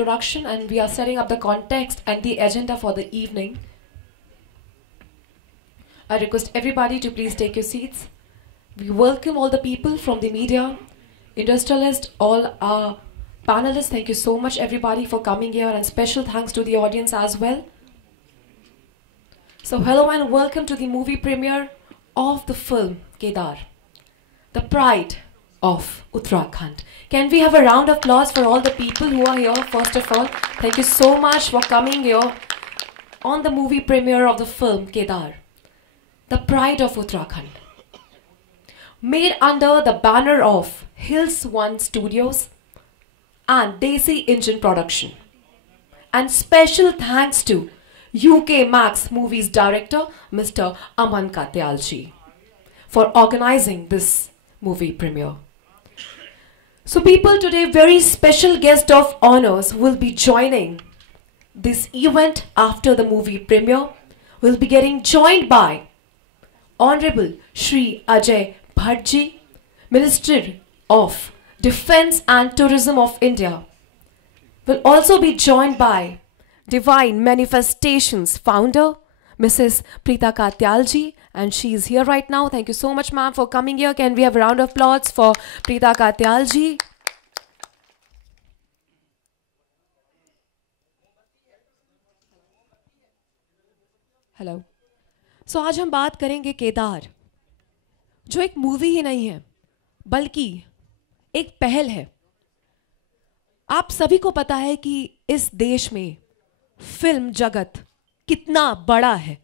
production, and we are setting up the context and the agenda for the evening. I request everybody to please take your seats. We welcome all the people from the media, industrialists, all our panelists. Thank you so much everybody for coming here, and special thanks to the audience as well. So hello and welcome to the movie premiere of the film Kedar, the pride of Uttarakhand. Can we have a round of applause for all the people who are here? First of all, thank you so much for coming here on the movie premiere of the film Kedar, the pride of Uttarakhand. Made under the banner of Hills One Studios and Desi Engine Production. And special thanks to UK Max Movies director Mr. Aman Katyalji for organizing this movie premiere. So people, today very special guest of honors will be joining this event after the movie premiere. We'll be getting joined by Honorable Shri Ajay Bhattji, Minister of Defence and Tourism of India. We'll also be joined by Divine Manifestations founder, Mrs. Preeta Katyalji, and she is here right now. Thank you so much, ma'am, for coming here. Can we have a round of applause for Preeta Katyalji? Hello. So आज हम बात करेंगे केदार, जो एक movie ही नहीं है बल्कि एक पहल है. आप सभी को पता है कि इस देश में फिल्म जगत कितना बड़ा है.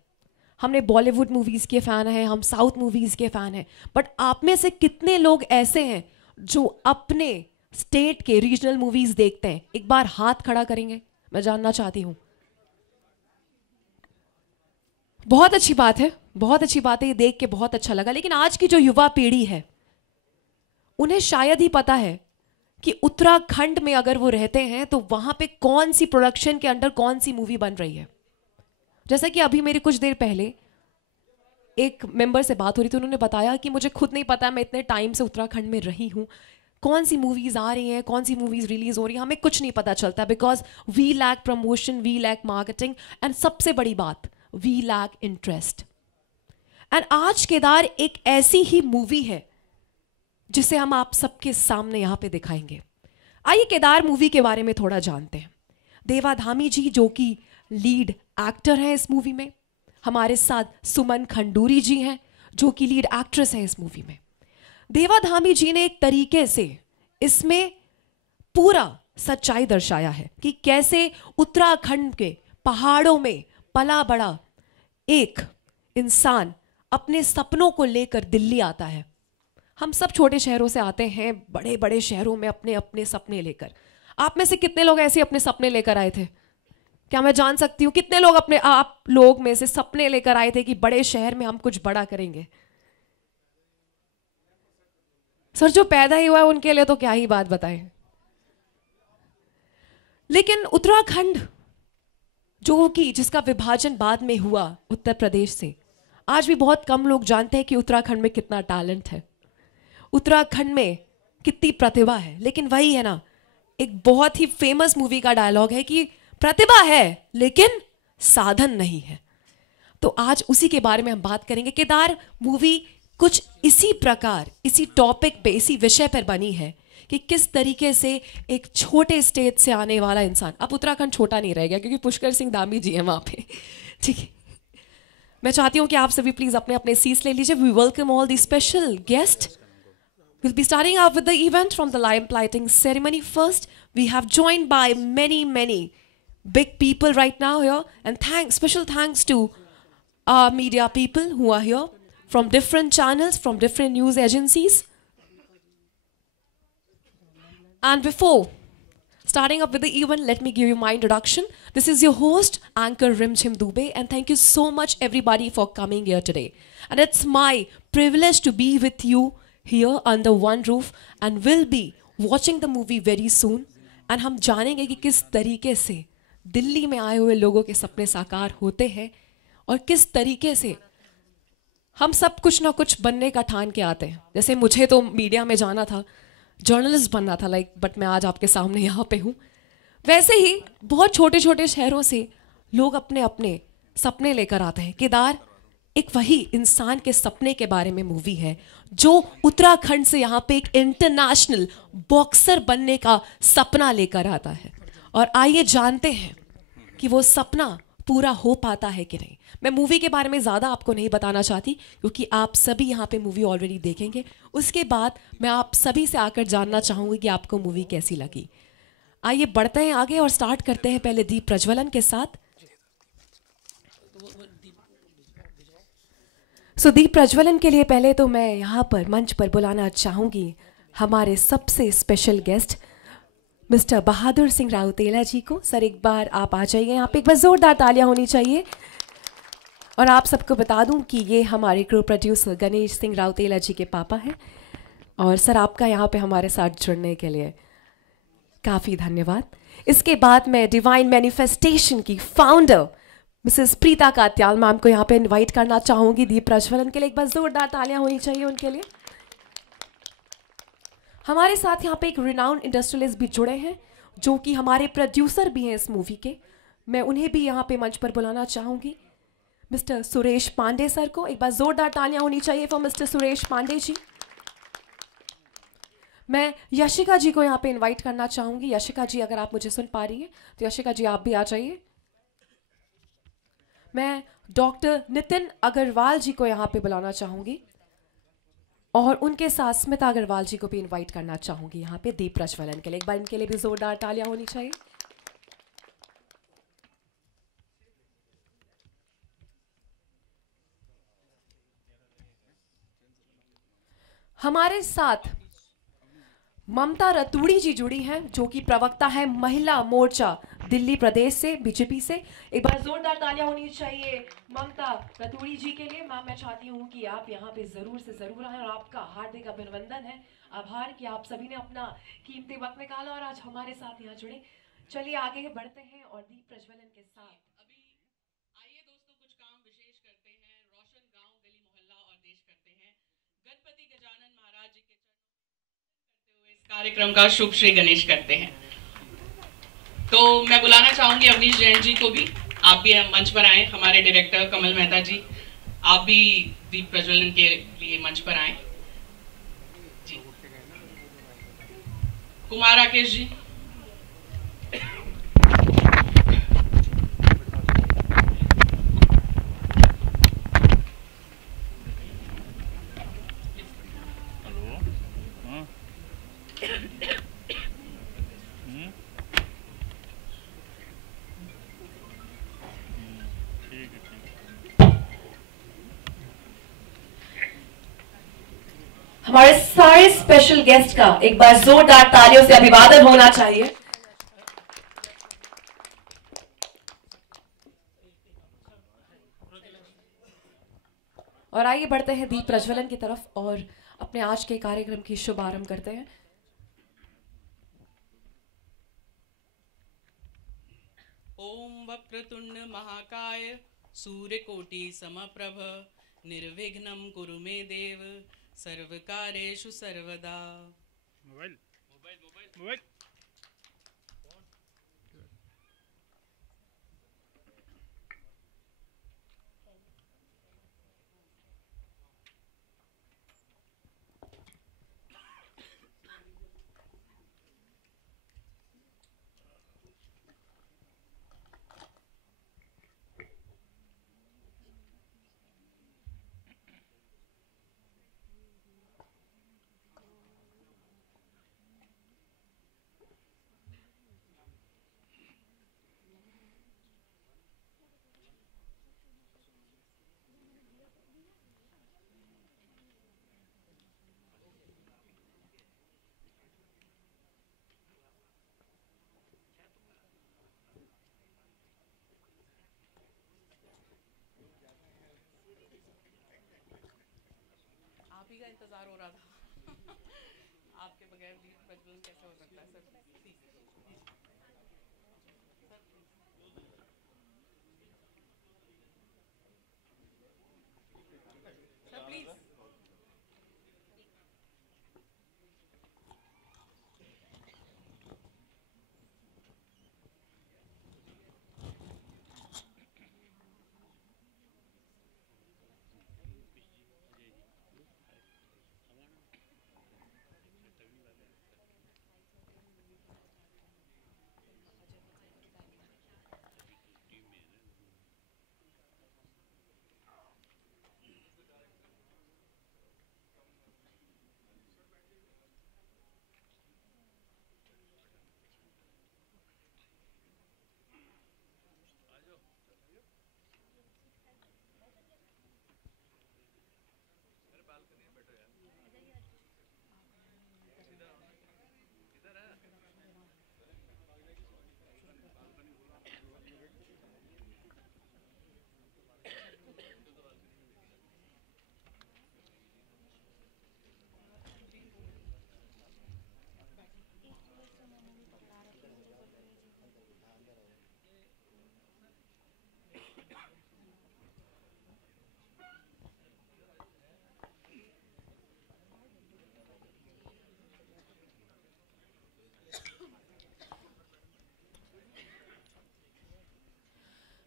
हमने बॉलीवुड मूवीज के फैन हैं, हम साउथ मूवीज के फैन हैं, बट आप में से कितने लोग ऐसे हैं जो अपने स्टेट के रीजनल मूवीज देखते हैं? एक बार हाथ खड़ा करेंगे, मैं जानना चाहती हूं. बहुत अच्छी बात है, बहुत अच्छी बात है, ये देख के बहुत अच्छा लगा. लेकिन आज की जो युवा पीढ़ी है उन्हें शायद ही पता है कि उत्तराखंड में अगर वो रहते हैं तो वहां पे कौन सी प्रोडक्शन के अंडर कौन सी मूवी बन रही है. जैसा कि अभी मेरी कुछ देर पहले एक मेंबर से बात हो रही थी, उन्होंने बताया कि मुझे खुद नहीं पता, मैं इतने टाइम से उत्तराखंड में रही हूं, कौन सी मूवीज आ रही हैं, कौन सी मूवीज रिलीज हो रही हैं, हमें कुछ नहीं पता चलता, because we lack promotion, we lack marketing, and सबसे बड़ी बात, वी लैक इंटरेस्ट. एंड आज केदार एक ऐसी ही मूवी है जिसे हम आप सबके सामने यहां पे दिखाएंगे. आइए केदार मूवी के बारे में थोड़ा जानते हैं. देवा धामी जी जो कि लीड एक्टर हैं इस मूवी में, हमारे साथ सुमन खंडूरी जी हैं जो कि लीड एक्ट्रेस हैं इस मूवी में. देवा धामी जी ने एक तरीके से इसमें पूरा सच्चाई दर्शाया है कि कैसे उत्तराखंड के पहाड़ों में पला बड़ा एक इंसान अपने सपनों को लेकर दिल्ली आता है. हम सब छोटे शहरों से आते हैं बड़े बड़े शहरों में अपने अपने सपने लेकर. आप में से कितने लोग ऐसे अपने सपने लेकर आए थे? क्या मैं जान सकती हूं कितने लोग अपने आप लोग में से सपने लेकर आए थे कि बड़े शहर में हम कुछ बड़ा करेंगे? सर, जो पैदा ही हुआ है उनके लिए तो क्या ही बात बताएं. लेकिन उत्तराखंड जो कि जिसका विभाजन बाद में हुआ उत्तर प्रदेश से, आज भी बहुत कम लोग जानते हैं कि उत्तराखंड में कितना टैलेंट है, उत्तराखंड में कितनी प्रतिभा है. लेकिन वही है ना, एक बहुत ही फेमस मूवी का डायलॉग है कि प्रतिभा है लेकिन साधन नहीं है. तो आज उसी के बारे में हम बात करेंगे. केदार मूवी कुछ इसी प्रकार, इसी टॉपिक पे, इसी विषय पर बनी है कि किस तरीके से एक छोटे स्टेट से आने वाला इंसान, अब उत्तराखंड छोटा नहीं रह गया क्योंकि पुष्कर सिंह धामी जी हैं वहां पे, ठीक है. मैं चाहती हूं कि आप सभी प्लीज अपने अपने सीट्स ले लीजिए. We welcome all the special guest. We'll be starting out with the event from the lamp lighting ceremony. First, we have joined by many big people right now here, and special thanks to our media people who are here from different channels, from different news agencies. And before starting up with the event, let me give you my introduction. This is your host, Anchor Rimchim Dubey, and thank you so much everybody for coming here today. And it's my privilege to be with you here under one roof, and will be watching the movie very soon. And हम जानेंगे कि किस तरीके से दिल्ली में आए हुए लोगों के सपने साकार होते हैं और किस तरीके से हम सब कुछ ना कुछ बनने का ठान के आते हैं. जैसे मुझे तो मीडिया में जाना था, जर्नलिस्ट बनना था, बट मैं आज आपके सामने यहाँ पे हूँ. वैसे ही बहुत छोटे छोटे शहरों से लोग अपने अपने सपने लेकर आते हैं। केदार एक वही इंसान के सपने के बारे में मूवी है जो उत्तराखंड से यहाँ पे एक इंटरनेशनल बॉक्सर बनने का सपना लेकर आता है। और आइए जानते हैं कि वो सपना पूरा हो पाता है कि नहीं। मैं मूवी के बारे में ज़्यादा आपको नहीं बताना चाहती क्योंकि आप सभी यहाँ पे मूवी ऑलरेडी देखेंगे। उसके बाद मैं आप सभी से आकर जानना चाहूँगी कि आपको मूवी कैसी लगी। आइए बढ़ते हैं आगे और स्टार्ट करते हैं पहले दीप प्रज्वलन के साथ। दीप प्रज्वलन के लिए पहले तो मैं यहाँ पर मंच पर बुलाना चाहूँगी हमारे सबसे special guest mister Bahadur Singh Rautela जी को। सर एक बार आप आ जाइए यहाँ पे, एक बार जोरदार तालियां होनी चाहिए। और आप सबको बता दूं कि ये हमारे क्रू प्रोड्यूसर गणेश सिंह राउतेला जी के पापा हैं। और सर आपका यहाँ पे हमारे साथ जुड़ने के लिए काफ़ी धन्यवाद। इसके बाद मैं डिवाइन मैनिफेस्टेशन की founder Mrs Preeta Katyal ma'am को यहाँ पे इनवाइट करना चाहूँगी दीप प्रज्वलन के लिए। एक बार जोरदार तालियां होनी चाहिए उनके लिए। हमारे साथ यहाँ पे एक रिनाउंड इंडस्ट्रियलिस्ट भी जुड़े हैं जो कि हमारे प्रोड्यूसर भी हैं इस मूवी के। मैं उन्हें भी यहाँ पे मंच पर बुलाना चाहूँगी, मिस्टर सुरेश पांडे सर को। एक बार जोरदार तालियां होनी चाहिए फॉर मिस्टर सुरेश पांडे जी। मैं यशिका जी को यहाँ पे इनवाइट करना चाहूँगी। यशिका जी अगर आप मुझे सुन पा रही हैं तो यशिका जी आप भी आ जाइए। मैं डॉक्टर नितिन अग्रवाल जी को यहाँ पे बुलाना चाहूँगी और उनके साथ स्मिता अग्रवाल जी को भी इनवाइट करना चाहूंगी यहाँ पे दीप प्रज्वलन के लिए। एक बार इनके लिए भी जोरदार तालियां होनी चाहिए। हमारे साथ ममता रतूड़ी जी जुड़ी हैं जो कि प्रवक्ता है महिला मोर्चा दिल्ली प्रदेश से, बीजेपी से। एक बार जोरदार तालियां होनी चाहिए ममता रतूड़ी जी के लिए। मैम मैं चाहती हूँ कि आप यहाँ पे जरूर से जरूर आए और आपका हार्दिक अभिनंदन है, आभार कि आप सभी ने अपना कीमती वक्त निकाला और आज हमारे साथ यहाँ जुड़े। चलिए आगे बढ़ते हैं और दीप प्रज्वलन के साथ आइए दोस्तों कुछ काम विशेष करते हैं, रोशन गांव गली मोहल्ला और देश करते हैं। गणपति गजानन महाराज जी के चरणों करते हुए इस कार्यक्रम का शुभ श्री गणेश करते हैं। तो मैं बुलाना चाहूंगी अवनीश जैन जी को भी, आप भी मंच पर आए। हमारे डायरेक्टर कमल मेहता जी, आप भी दीप प्रज्वलन के लिए मंच पर आए जी। कुमार राकेश जी, हमारे सारे स्पेशल गेस्ट का एक बार जोरदार तालियों से अभिवादन होना चाहिए। और आइए बढ़ते हैं दीप प्रज्वलन की तरफ और अपने आज के कार्यक्रम की शुभारंभ करते हैं। ओम वक्रतुंड महाकाय सूर्यकोटि समप्रभ निर्विघ्नं कुरु मे देव सर्वकार्येषु सर्वदा। Mobile mobile mobile mobile. आप ही का इंतजार हो रहा था। आपके बगैर दीप प्रज्वलन कैसे हो सकता है सर? Sir please.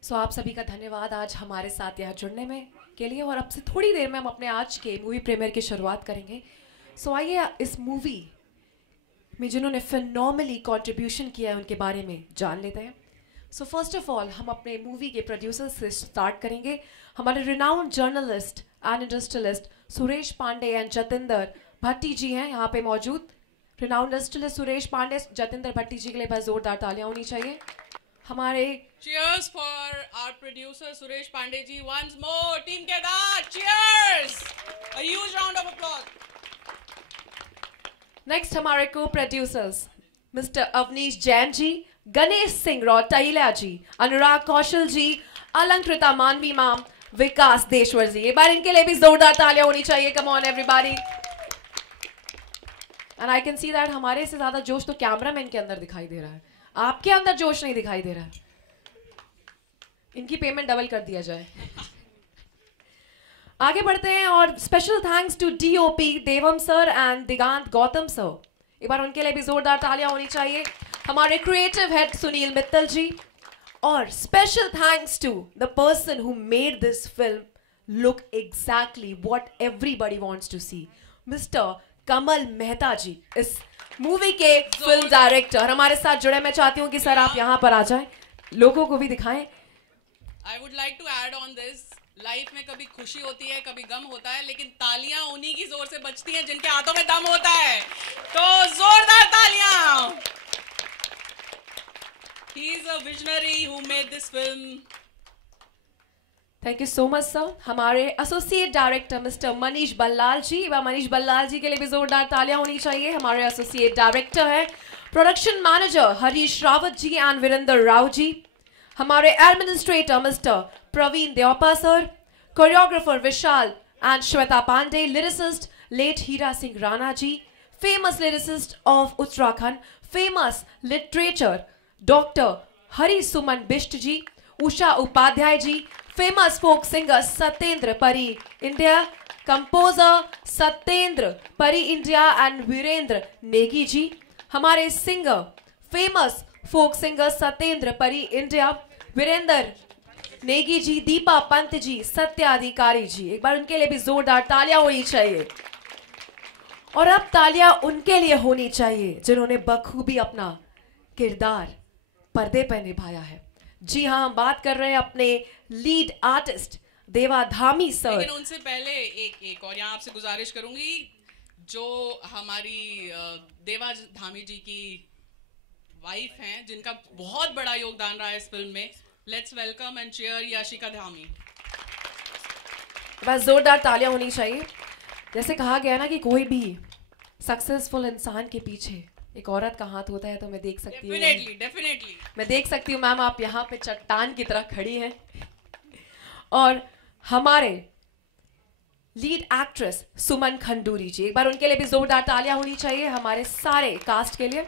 सो आप सभी का धन्यवाद आज हमारे साथ यहाँ जुड़ने में के लिए, और अब से थोड़ी देर में हम अपने आज के मूवी प्रीमियर की शुरुआत करेंगे। सो आइए इस मूवी में जिन्होंने फिनोमिनली कंट्रीब्यूशन किया है उनके बारे में जान लेते हैं। सो फर्स्ट ऑफ ऑल हम अपने मूवी के प्रोड्यूसर से स्टार्ट करेंगे। हमारे renowned journalist and industrialist Suresh Pandey and Jatinder Bhatti ji हैं यहाँ पे मौजूद। रिनाउंड इंडस्ट्रियलिस्ट सुरेश पांडे, जतिंदर भट्टी जी के लिए बस जोरदार तालियां होनी चाहिए। हमारे Cheers for our producer Suresh Pandey ji once more. Team Kedar, cheers! A huge round of applause. Next हमारे को प्रोड्यूसर्स मिस्टर अवनीश जैन जी, गणेश सिंह रौटेला जी, अनुराग कौशल जी, अलंकृता मानवी मैम, विकास देशवर जी। एक बार इनके लिए भी जोरदार तालियां होनी चाहिए। कम on everybody. And I can see that हमारे से ज्यादा जोश तो कैमरामैन के अंदर दिखाई दे रहा है, आपके अंदर जोश नहीं दिखाई दे रहा है। इनकी पेमेंट डबल कर दिया जाए। आगे बढ़ते हैं और special thanks to DOP Devam sir and Digant Gautam sir. एक बार उनके लिए भी जोरदार तालियां होनी चाहिए। हमारे क्रिएटिव हेड सुनील मित्तल जी, और special thanks to the person who made this film look exactly what everybody wants to see, mister Kamal Mehta ji, इस मूवी के फिल्म डायरेक्टर हमारे साथ जुड़े। मैं चाहती हूँ कि सर आप यहाँ पर आ जाएं, लोगों को भी दिखाएं। I would like to add on this. Life में कभी खुशी होती है, कभी गम होता है, लेकिन तालियां उन्हीं की जोर से बजती हैं जिनके हाथों में दम होता है। तो जोरदार तालियां। He is a visionary who made this film. Thank you so much sir. हमारे associate director mister Manish Ballal ji, वह मनीष बल्लाल जी के लिए भी जोरदार तालियां होनी चाहिए। हमारे एसोसिएट डायरेक्टर है production manager Harish Rawat ji and Virendra Rao ji. हमारे administrator mister Praveen Deopa sir, choreographer Vishal and Shweta Pandey, lyricist late Heera Singh Rana ji, famous lyricist of Uttarakhand, famous literature doctor Hari Suman Bisht ji, Usha Upadhyay ji, famous folk singer Satyendra Pari India, composer Satyendra Pari India and Virendra Negi ji. हमारे singer famous folk singer Satyendra Pari India, Virendra Negi ji, Deepa Pant ji, Satyadhikari ji. एक बार उनके लिए भी जोरदार तालियां होनी चाहिए। और अब तालियां उनके लिए होनी चाहिए जिन्होंने बखूबी अपना किरदार पर्दे पर निभाया है। जी हाँ, हम बात कर रहे हैं अपने लीड आर्टिस्ट देवा धामी सर। लेकिन उनसे पहले एक और यहाँ आपसे गुजारिश करूंगी, जो हमारी देवा धामी जी की वाइफ हैं, जिनका बहुत बड़ा योगदान रहा है इस फिल्म में। Let's welcome and cheer Yashika Dhami. बस जोरदार तालियां होनी चाहिए। जैसे कहा गया ना कि कोई भी सक्सेसफुल इंसान के पीछे एक औरत का हाथ होता है, तो मैं देख सकती हूँ, डेफिनेटली मैं देख सकती हूँ मैम आप यहाँ पे चट्टान की तरह खड़ी हैं। और हमारे लीड एक्ट्रेस सुमन खंडूरी जी, एक बार उनके लिए भी जोरदार तालियां होनी चाहिए हमारे सारे कास्ट के लिए।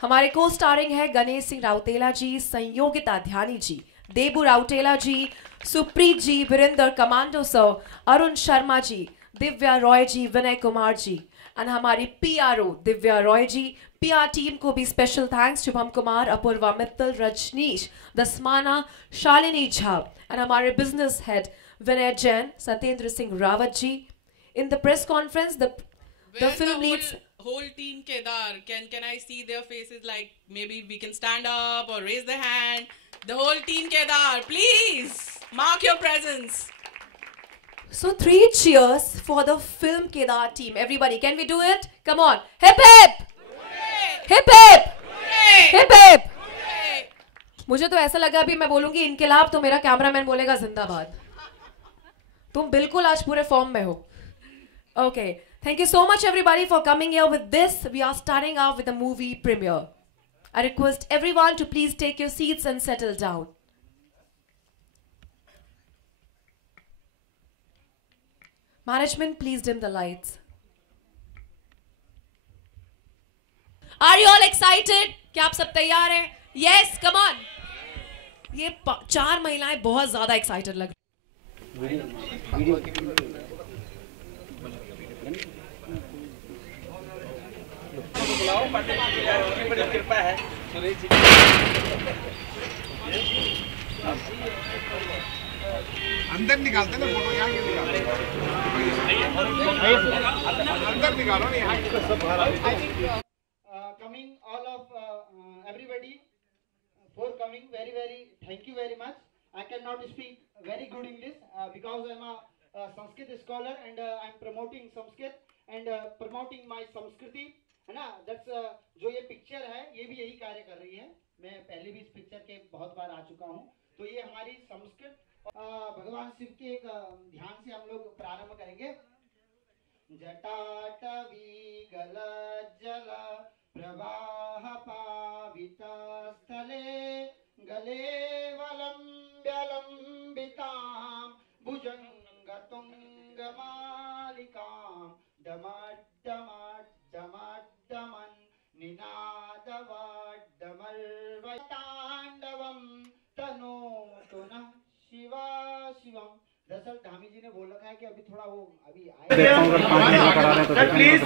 हमारे को स्टारिंग है Ganesh Singh Rautela ji, Sanyogita Dhyani ji, Debu Rautela ji, Supreet ji, Virendra commando sir, Arun Sharma ji, Divya Roy ji, Vinay Kumar ji, and हमारी PRO Divya Roy ji. PR team को भी special thanks, Shubham Kumar, Apoorva Mittal, Rajneesh Dasmana, Shalini Jha, and हमारे business head Vinay Jain, Satyendra Singh Rawat ji. In the press conference the film leads whole team Kedar, can I see their faces, like maybe we can stand up or raise the hand. The whole team Kedar, please mark your presence. So 3 cheers for the film Kedar team. Everybody, can we do it? Come on. Hip hip! Hip hip! Hip hip! मुझे तो ऐसा लगा अभी मैं बोलूंगी इनकलाब, तो मेरा कैमरामैन बोलेगा जिंदाबाद। तुम बिल्कुल आज पूरे फॉर्म में हो। Okay. Thank you so much everybody for coming here. With this, we are starting off with the movie premiere. I request everyone to please take your seats and settle down. Management, please dim the lights. Are you all excited? क्या आप सब तैयार हैं? Yes, come on. ये 4 महिलाएं बहुत ज्यादा excited लग बड़ी कृपा है सुरेश जी। अंदर निकालते ना फोटो, यहाँ क्यों निकालते? अंदर निकालो ना, यहाँ सब बाहर आ। Coming all of everybody for coming, very thank you very much. I cannot speak very good English because I'm a Sanskrit scholar and I'm promoting Sanskrit and promoting my Sanskriti, है ना? That's जो ये picture है ये भी यही कार्य कर रही है। मैं पहले भी इस पिक्चर के बहुत बार आ चुका हूँ। तो ये हमारी संस्कृत भगवान शिव के एक ध्यान से हम लोग प्रारंभ करेंगे। जटाटवी गलज्जल प्रवाह पावित स्थले गले वलम्ब्यलम्बितां भुजंगतुंगमालिकां डमड्डमड्डमड्डमन् निनादवड्डमर्वतांडवं तनोतु नः शिवा शिवम्। दरअसल धामी जी ने बोल रखा है कि अभी थोड़ा वो अभी आए प्लीज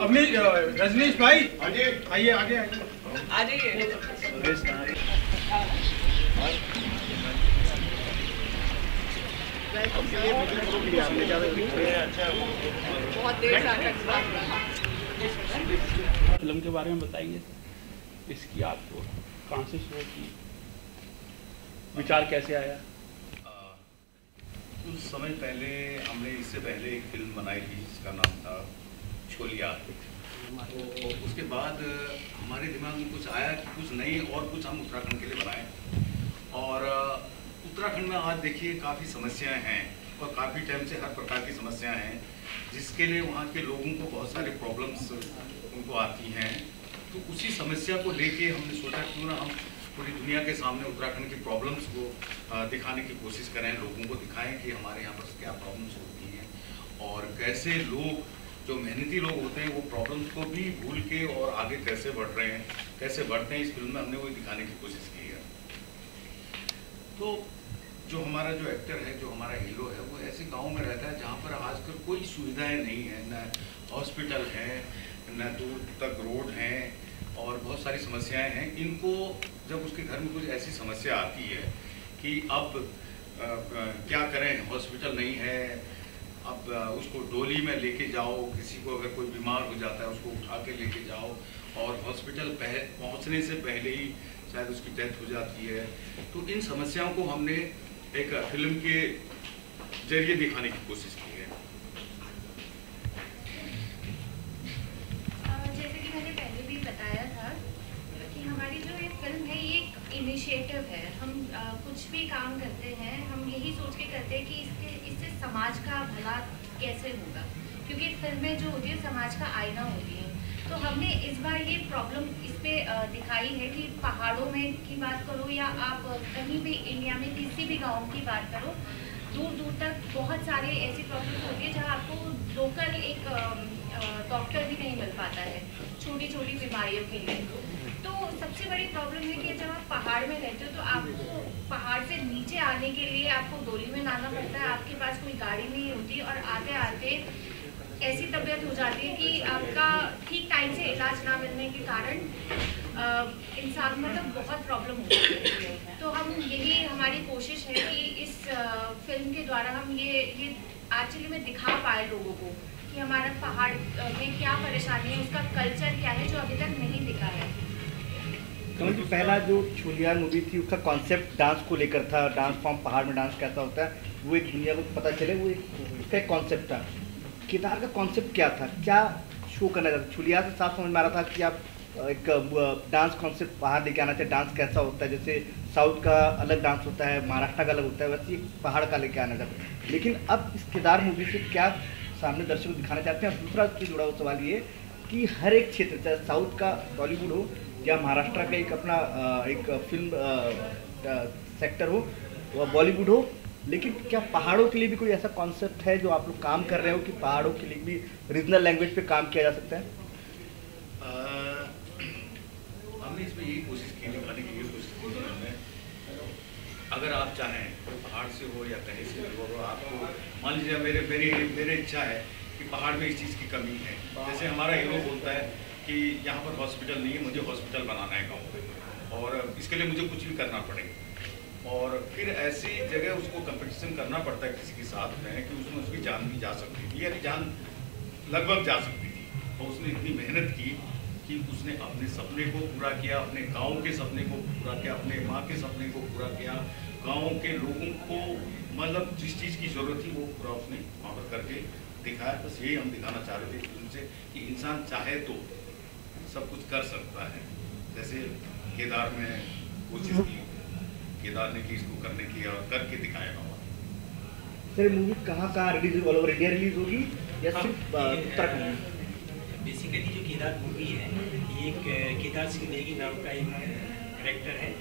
अपनी रजनीश भाई आइए आगे बहुत देर से फिल्म के बारे में बताइए, इसकी आपको कहाँ से शुरू की, विचार कैसे आया? कुछ समय पहले हमने इससे पहले एक फिल्म बनाई थी जिसका नाम था छोलिया। तो उसके बाद हमारे दिमाग में कुछ आया कि कुछ नई और कुछ हम उत्तराखंड के लिए बनाएं। और उत्तराखंड में आज देखिए काफ़ी समस्याएं हैं और काफ़ी टाइम से हर प्रकार की समस्याएं हैं, जिसके लिए वहाँ के लोगों को बहुत सारे प्रॉब्लम्स उनको आती हैं। तो उसी समस्या को लेके हमने सोचा क्यों ना हम पूरी दुनिया के सामने उत्तराखंड की प्रॉब्लम्स को दिखाने की कोशिश करें, लोगों को दिखाएं कि हमारे यहाँ पर क्या प्रॉब्लम्स होती हैं और कैसे लोग जो मेहनती लोग होते हैं वो प्रॉब्लम्स को भी भूल के और आगे कैसे बढ़ रहे हैं, कैसे बढ़ते हैं। इस फिल्म में हमने वो दिखाने की कोशिश की है। तो जो हमारा जो एक्टर है, जो हमारा हीरो है, वो ऐसे गांव में रहता है जहाँ पर आजकल कोई सुविधाएं नहीं है, न हॉस्पिटल है, न दूर तक रोड हैं और बहुत सारी समस्याएं हैं। इनको जब उसके घर में कुछ ऐसी समस्या आती है कि अब क्या करें, हॉस्पिटल नहीं है, अब उसको डोली में लेके जाओ, किसी को अगर कोई बीमार हो जाता है उसको उठा के लेके जाओ और हॉस्पिटल पहुँचने से पहले ही शायद उसकी डेथ हो जाती है। तो इन समस्याओं को हमने एक फिल्म के जरिए दिखाने की कोशिश की है। जैसे कि मैंने पहले भी बताया था कि हमारी जो ये फिल्म है ये एक इनिशिएटिव है। हम कुछ भी काम करते हैं हम यही सोच के करते हैं कि इससे समाज का भला कैसे होगा, क्योंकि फिल्में जो होती है समाज का आईना होती है। तो हमने इस बार ये प्रॉब्लम इस पे दिखाई है कि पहाड़ों में की बात करो या आप कहीं भी इंडिया में किसी भी गांव की बात करो, दूर दूर तक बहुत सारे ऐसी प्रॉब्लम्स होती है जहां आपको लोकल एक डॉक्टर भी नहीं मिल पाता है छोटी छोटी बीमारियों के लिए। तो सबसे बड़ी प्रॉब्लम है कि जब आप पहाड़ में रहते हो तो आपको पहाड़ से नीचे आने के लिए आपको डोली में लाना पड़ता है, आपके पास कोई गाड़ी नहीं होती और आते आते ऐसी तबीयत हो जाती है कि आपका ठीक टाइम से इलाज ना मिलने के कारण इंसान मतलब बहुत प्रॉब्लम हो जाती है। तो हम यही हमारी कोशिश है कि इस फिल्म के द्वारा हम ये एक्चुअली में दिखा पाए लोगों को कि हमारा पहाड़ में क्या परेशानी है, उसका कल्चर क्या है जो अभी तक नहीं दिखा है। कमल जी, पहला जो छोलिया मूवी थी उसका कॉन्सेप्ट डांस को लेकर था, डांस फॉर्म पहाड़ में डांस कैसा होता है वो एक दुनिया को पता चले, वो उसका एक कॉन्सेप्ट था। केदार का कॉन्सेप्ट क्या था, क्या शो करना था? छोलिया से साफ समझ में आ रहा था कि आप एक डांस कॉन्सेप्ट बाहर लेके आना चाहिए, डांस कैसा होता है, जैसे साउथ का अलग डांस होता है, महाराष्ट्र का अलग होता है, वैसे पहाड़ का लेके आना चाहते हैं। लेकिन अब इस केदार मूवी से क्या सामने दर्शकों को दिखाना चाहते हैं? दूसरा उससे जुड़ा हुआ सवाल ये कि हर एक क्षेत्र, चाहे साउथ का बॉलीवुड हो या महाराष्ट्र का एक अपना एक फिल्म सेक्टर हो, बॉलीवुड हो, लेकिन क्या पहाड़ों के लिए भी कोई ऐसा कॉन्सेप्ट है जो आप लोग काम कर रहे हो कि पहाड़ों के लिए भी रीजनल लैंग्वेज पे काम किया जा सकता है? हमने इसमें यही कोशिश की, दिखाने की यही कोशिश की है। अगर आप चाहें तो पहाड़ से हो या कहीं से भी हो, आपको मान लीजिए मेरे इच्छा है कि पहाड़ में इस चीज़ की कमी है। जैसे हमारा हीरो बोलता है कि यहाँ पर हॉस्पिटल नहीं है, मुझे हॉस्पिटल बनाना है गाँव में, और इसके लिए मुझे कुछ भी करना पड़ेगा। और फिर ऐसी जगह उसको कंपटीशन करना पड़ता है किसी के साथ में कि उसमें उसकी जान भी जा सकती थी, यानी जान लगभग जा सकती थी। और उसने इतनी मेहनत की कि उसने अपने सपने को पूरा किया, अपने गांव के सपने को पूरा किया, अपने माँ के सपने को पूरा किया, गांव के लोगों को मतलब जिस चीज़ की ज़रूरत थी वो पूरा उसने वहाँ पर करके दिखाया। बस यही हम दिखाना चाह रहे थे उनसे कि इंसान चाहे तो सब कुछ कर सकता है। जैसे केदार में कोशिश की, केदार ने की इसको करने की और करके दिखाया। सर मूवी कहाँ release, all over India release होगी या सिर्फ उत्तराखंड? बेसिकली जो केदार मूवी है ये एक केदार सिंह नेगी नाम का एक कैरेक्टर है।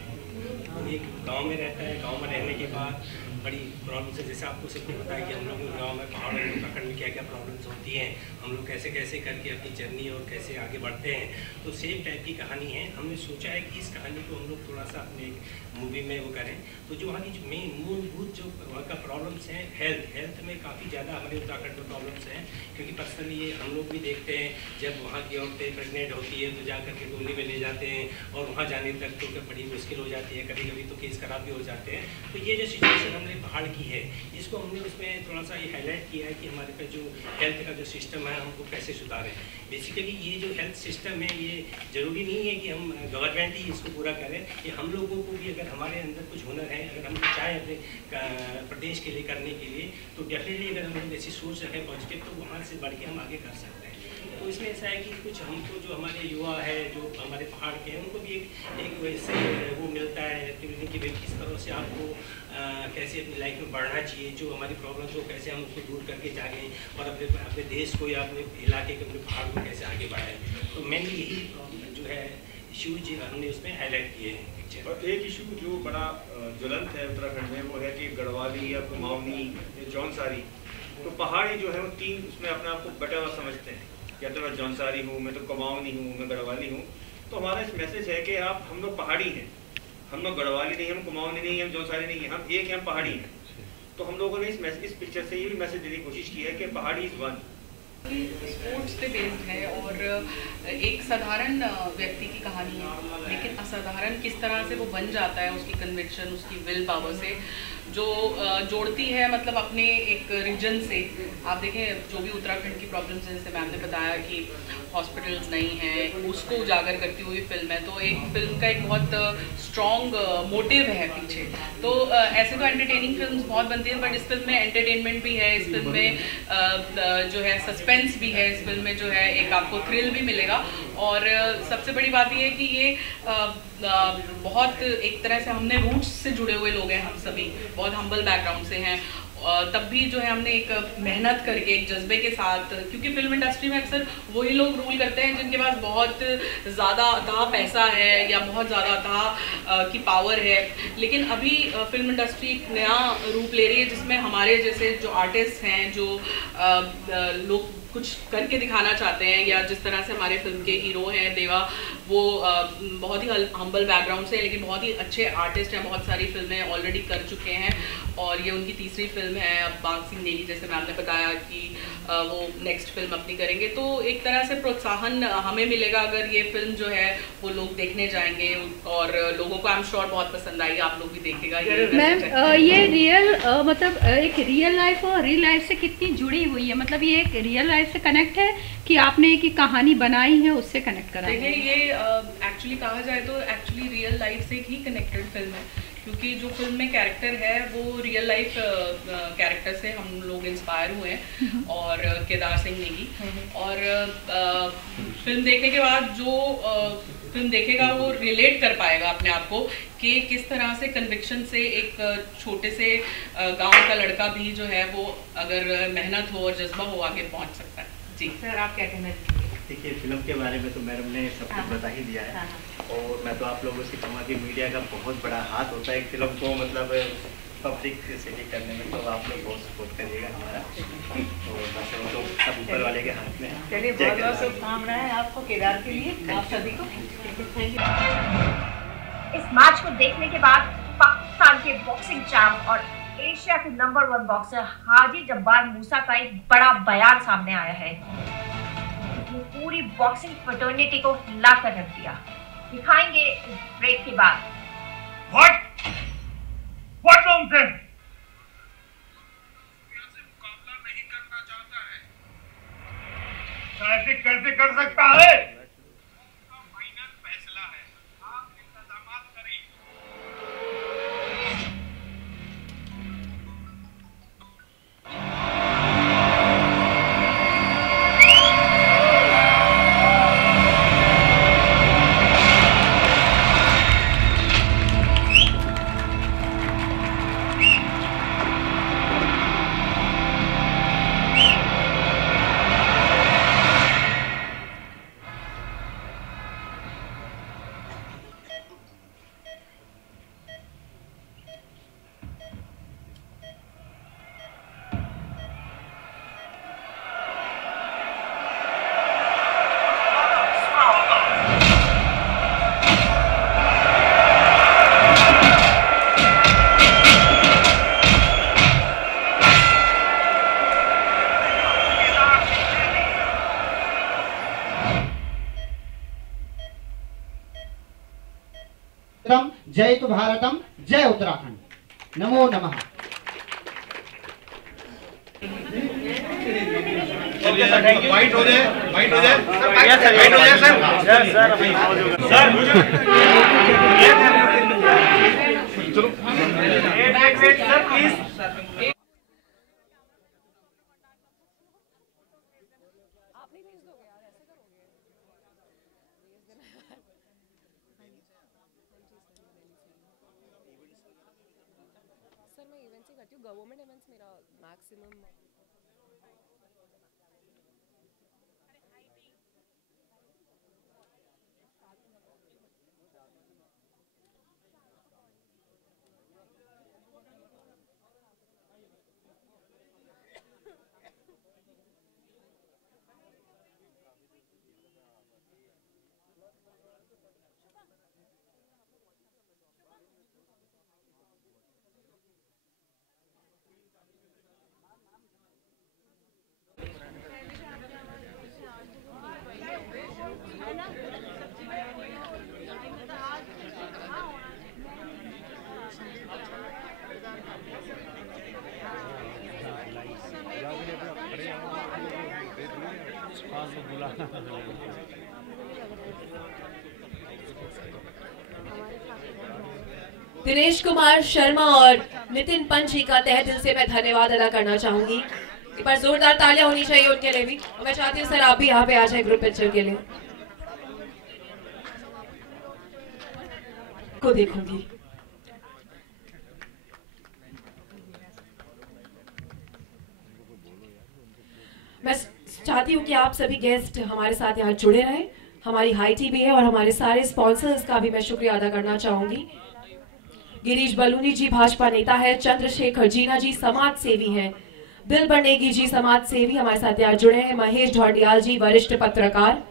वो एक गांव में रहता है। गांव में रहने के बाद बड़ी प्रॉब्लम्स है, जैसे आपको सबको पता है कि हम लोग गांव में पहाड़ों में उत्तराखंड में क्या क्या प्रॉब्लम्स होती हैं, हम लोग कैसे कैसे करके अपनी जर्नी और कैसे आगे बढ़ते हैं। तो सेम टाइप की कहानी है। हमने सोचा है कि इस कहानी को हम लोग थोड़ा सा अपने मूवी में वो करें। तो जो वहाँ की जो मेन मूलभूत जो वहाँ का प्रॉब्लम्स हैं, हेल्थ में काफ़ी ज़्यादा हमारे उत्तराखंड में प्रॉब्लम्स हैं, क्योंकि पर्सनली ये हम लोग भी देखते हैं जब वहाँ की औरतें प्रेग्नेंट होती है तो जा करके डोली में ले जाते हैं और वहाँ जाने तक तो बड़ी मुश्किल हो जाती है, कभी कभी तो केस खराब भी हो जाते हैं। तो ये जो सिचुएशन हमने पहाड़ की है इसको हमने उसमें थोड़ा सा ये हाईलाइट किया है कि हमारे पास जो हेल्थ का जो सिस्टम है हमको कैसे सुधारें। बेसिकली ये जो हेल्थ सिस्टम है ये ज़रूरी नहीं है कि हम गवर्नमेंट ही इसको पूरा करें, ये हम लोगों को भी अगर हमारे अंदर कुछ हुनर है, अगर हम चाहें अपने प्रदेश के लिए करने के लिए, तो डेफिनेटली अगर हम लोग ऐसी सोच रखें पॉजिटिव तो वहाँ से बढ़ के हम आगे कर सकते हैं। तो इसमें ऐसा है कि कुछ हमको जो हमारे युवा है जो हमारे पहाड़ के हैं उनको भी एक वैसे वो मिलता है एक्टिविटी कि भाई किस तरह से आपको कैसे अपनी लाइफ में बढ़ना चाहिए, जो हमारी प्रॉब्लम्स हो कैसे हम उसको दूर करके जाएँ और अपने देश को या अपने इलाके के अपने पहाड़ को कैसे आगे बढ़ाएं। तो मेनली यही जो है इशूज हमने उसमें हाईलाइट किए हैं पिक्चर। और एक इशू जो बड़ा ज्वलंत है उत्तराखंड में वो है कि गढ़वाली या कुमाऊनी या जौनसारी, तो पहाड़ी जो है वो तीन उसमें अपने आप को बटा हुआ समझते हैं, या तो मैं जौनसारी हूँ, मैं तो कुमाऊनी हूँ, मैं गढ़वाली हूँ। तो हमारा इस मैसेज है कि आप हम लोग पहाड़ी हैं, हम लोग गढ़वाली नहीं, हम कुमाऊनी नहीं, हम जौनसारी नहीं है, हम एक हैं, हम पहाड़ी हैं। तो हम लोगों ने इस पिक्चर से ये भी मैसेज देने की कोशिश की है कि पहाड़ी इज वन। स्पोर्ट्स पे बेस्ड है और एक साधारण व्यक्ति की कहानी है, लेकिन असाधारण किस तरह से वो बन जाता है उसकी कन्विक्शन, उसकी विल पावर से जो जोड़ती है मतलब अपने एक रीजन से। आप देखें जो भी उत्तराखंड की प्रॉब्लम्स हैं, जैसे मैम ने बताया कि हॉस्पिटल्स नहीं हैं, उसको उजागर करती हुई फिल्म है। तो एक फिल्म का एक बहुत स्ट्रॉन्ग मोटिव है पीछे। तो ऐसे तो एंटरटेनिंग फिल्म्स बहुत बनती है, बट इस फिल्म में एंटरटेनमेंट भी है, इस फिल्म में जो है सस्पेंस भी है, इस फिल्म में जो है एक आपको थ्रिल भी मिलेगा। और सबसे बड़ी बात ये है कि ये बहुत एक तरह से हमने रूट्स से जुड़े हुए लोग हैं, हम सभी बहुत हम्बल बैकग्राउंड से हैं, तब भी जो है हमने एक मेहनत करके एक जज्बे के साथ, क्योंकि फिल्म इंडस्ट्री में अक्सर वही लोग रूल करते हैं जिनके पास बहुत ज़्यादा अथाह पैसा है या बहुत ज़्यादा अथाह की पावर है। लेकिन अभी फिल्म इंडस्ट्री एक नया रूप ले रही है जिसमें हमारे जैसे जो आर्टिस्ट हैं, जो लोग कुछ करके दिखाना चाहते हैं, या जिस तरह से हमारे फिल्म के हीरो हैं देवा, वो बहुत ही हम्बल बैकग्राउंड से लेकिन बहुत ही अच्छे आर्टिस्ट हैं, बहुत सारी फिल्में ऑलरेडी कर चुके हैं और ये उनकी तीसरी फिल्म है। अब बाघ सिंह नेगी जैसे मैम ने बताया कि वो नेक्स्ट फिल्म अपनी करेंगे, तो एक तरह से प्रोत्साहन हमें मिलेगा अगर ये फिल्म जो है वो लोग देखने जाएंगे और लोगों को आई एम श्योर बहुत पसंद आएगी, आप लोग भी देखिएगा। मैम ये रियल मतलब एक रियल लाइफ और रियल लाइफ से कितनी जुड़ी हुई है, मतलब ये एक रियल लाइफ से कनेक्ट है कि आपने एक कहानी बनाई है उससे कनेक्ट करा? देखिए ये एक्चुअली कहा जाए तो एक्चुअली रियल लाइफ से ही कनेक्टेड फिल्म है, क्योंकि जो फिल्म में कैरेक्टर है वो रियल लाइफ कैरेक्टर से हम लोग इंस्पायर हुए हैं और केदार सिंह नेगी। और फिल्म देखने के बाद जो फिल्म देखेगा वो रिलेट कर पाएगा अपने आप को कि किस तरह से कन्विक्शन से एक छोटे से गांव का लड़का भी जो है वो अगर मेहनत हो और जज्बा हो आगे पहुंच सकता है। जी सर, आप क्या कहना चाहेंगे? देखिए फिल्म के बारे में तो मैडम ने सब कुछ बता ही दिया है, और मैं तो आप लोगों से कहूँगा कि मीडिया का बहुत बड़ा हाथ होता है एक फिल्म को मतलब पब्लिक सिटी करने में, तो आप लोग बहुत सपोर्ट करिएगा हमारा, तो सब ऊपर वाले के हाथ में है। चलिए बहुत बहुत शुभकामनाएं आपको केदार के लिए, आप सभी को। इस मैच को देखने के बाद पाकिस्तान के बॉक्सिंग चैंप और एशिया के नंबर 1 बॉक्सर हाजी जब्बार मूसा का एक बड़ा बयान सामने आया है। वो पूरी बॉक्सिंग फ्रेटर्निटी को हिला कर रख दिया। दिखाएंगे इस ब्रेक के बाद। What nonsense? मुकाबला नहीं करना चाहता है। ऐसे कैसे कर सकता है? फाइनल फैसला है। आप इंतजामात करें। जय तो भारतम, जय उत्तराखंड। नमो नमः। वाइट हो जाए, वाइट हो जाए, वाइट हो जाए सर। सर मुझे चलो wait sir please. Government events मेरा मैक्सिमम दिनेश कुमार शर्मा और नितिन पंच जी का तहे दिल से मैं धन्यवाद अदा करना चाहूंगी। एक बार जोरदार तालियां होनी चाहिए उनके लिए भी। और मैं चाहती हूँ सर आप भी यहाँ पे आ जाए ग्रुप पिक्चर के लिए। को देखूंगी मैं चाहती हूँ कि आप सभी गेस्ट हमारे साथ यहाँ जुड़े रहें। हमारी हाई टी भी है और हमारे सारे स्पॉन्सर्स का भी मैं शुक्रिया अदा करना चाहूंगी। गिरीश बलूनी जी भाजपा नेता है, चंद्रशेखर जीना जी समाज सेवी हैं, दिल बनेगी जी समाज सेवी हमारे साथ यहाँ जुड़े हैं, महेश ढौंडियाल जी वरिष्ठ पत्रकार,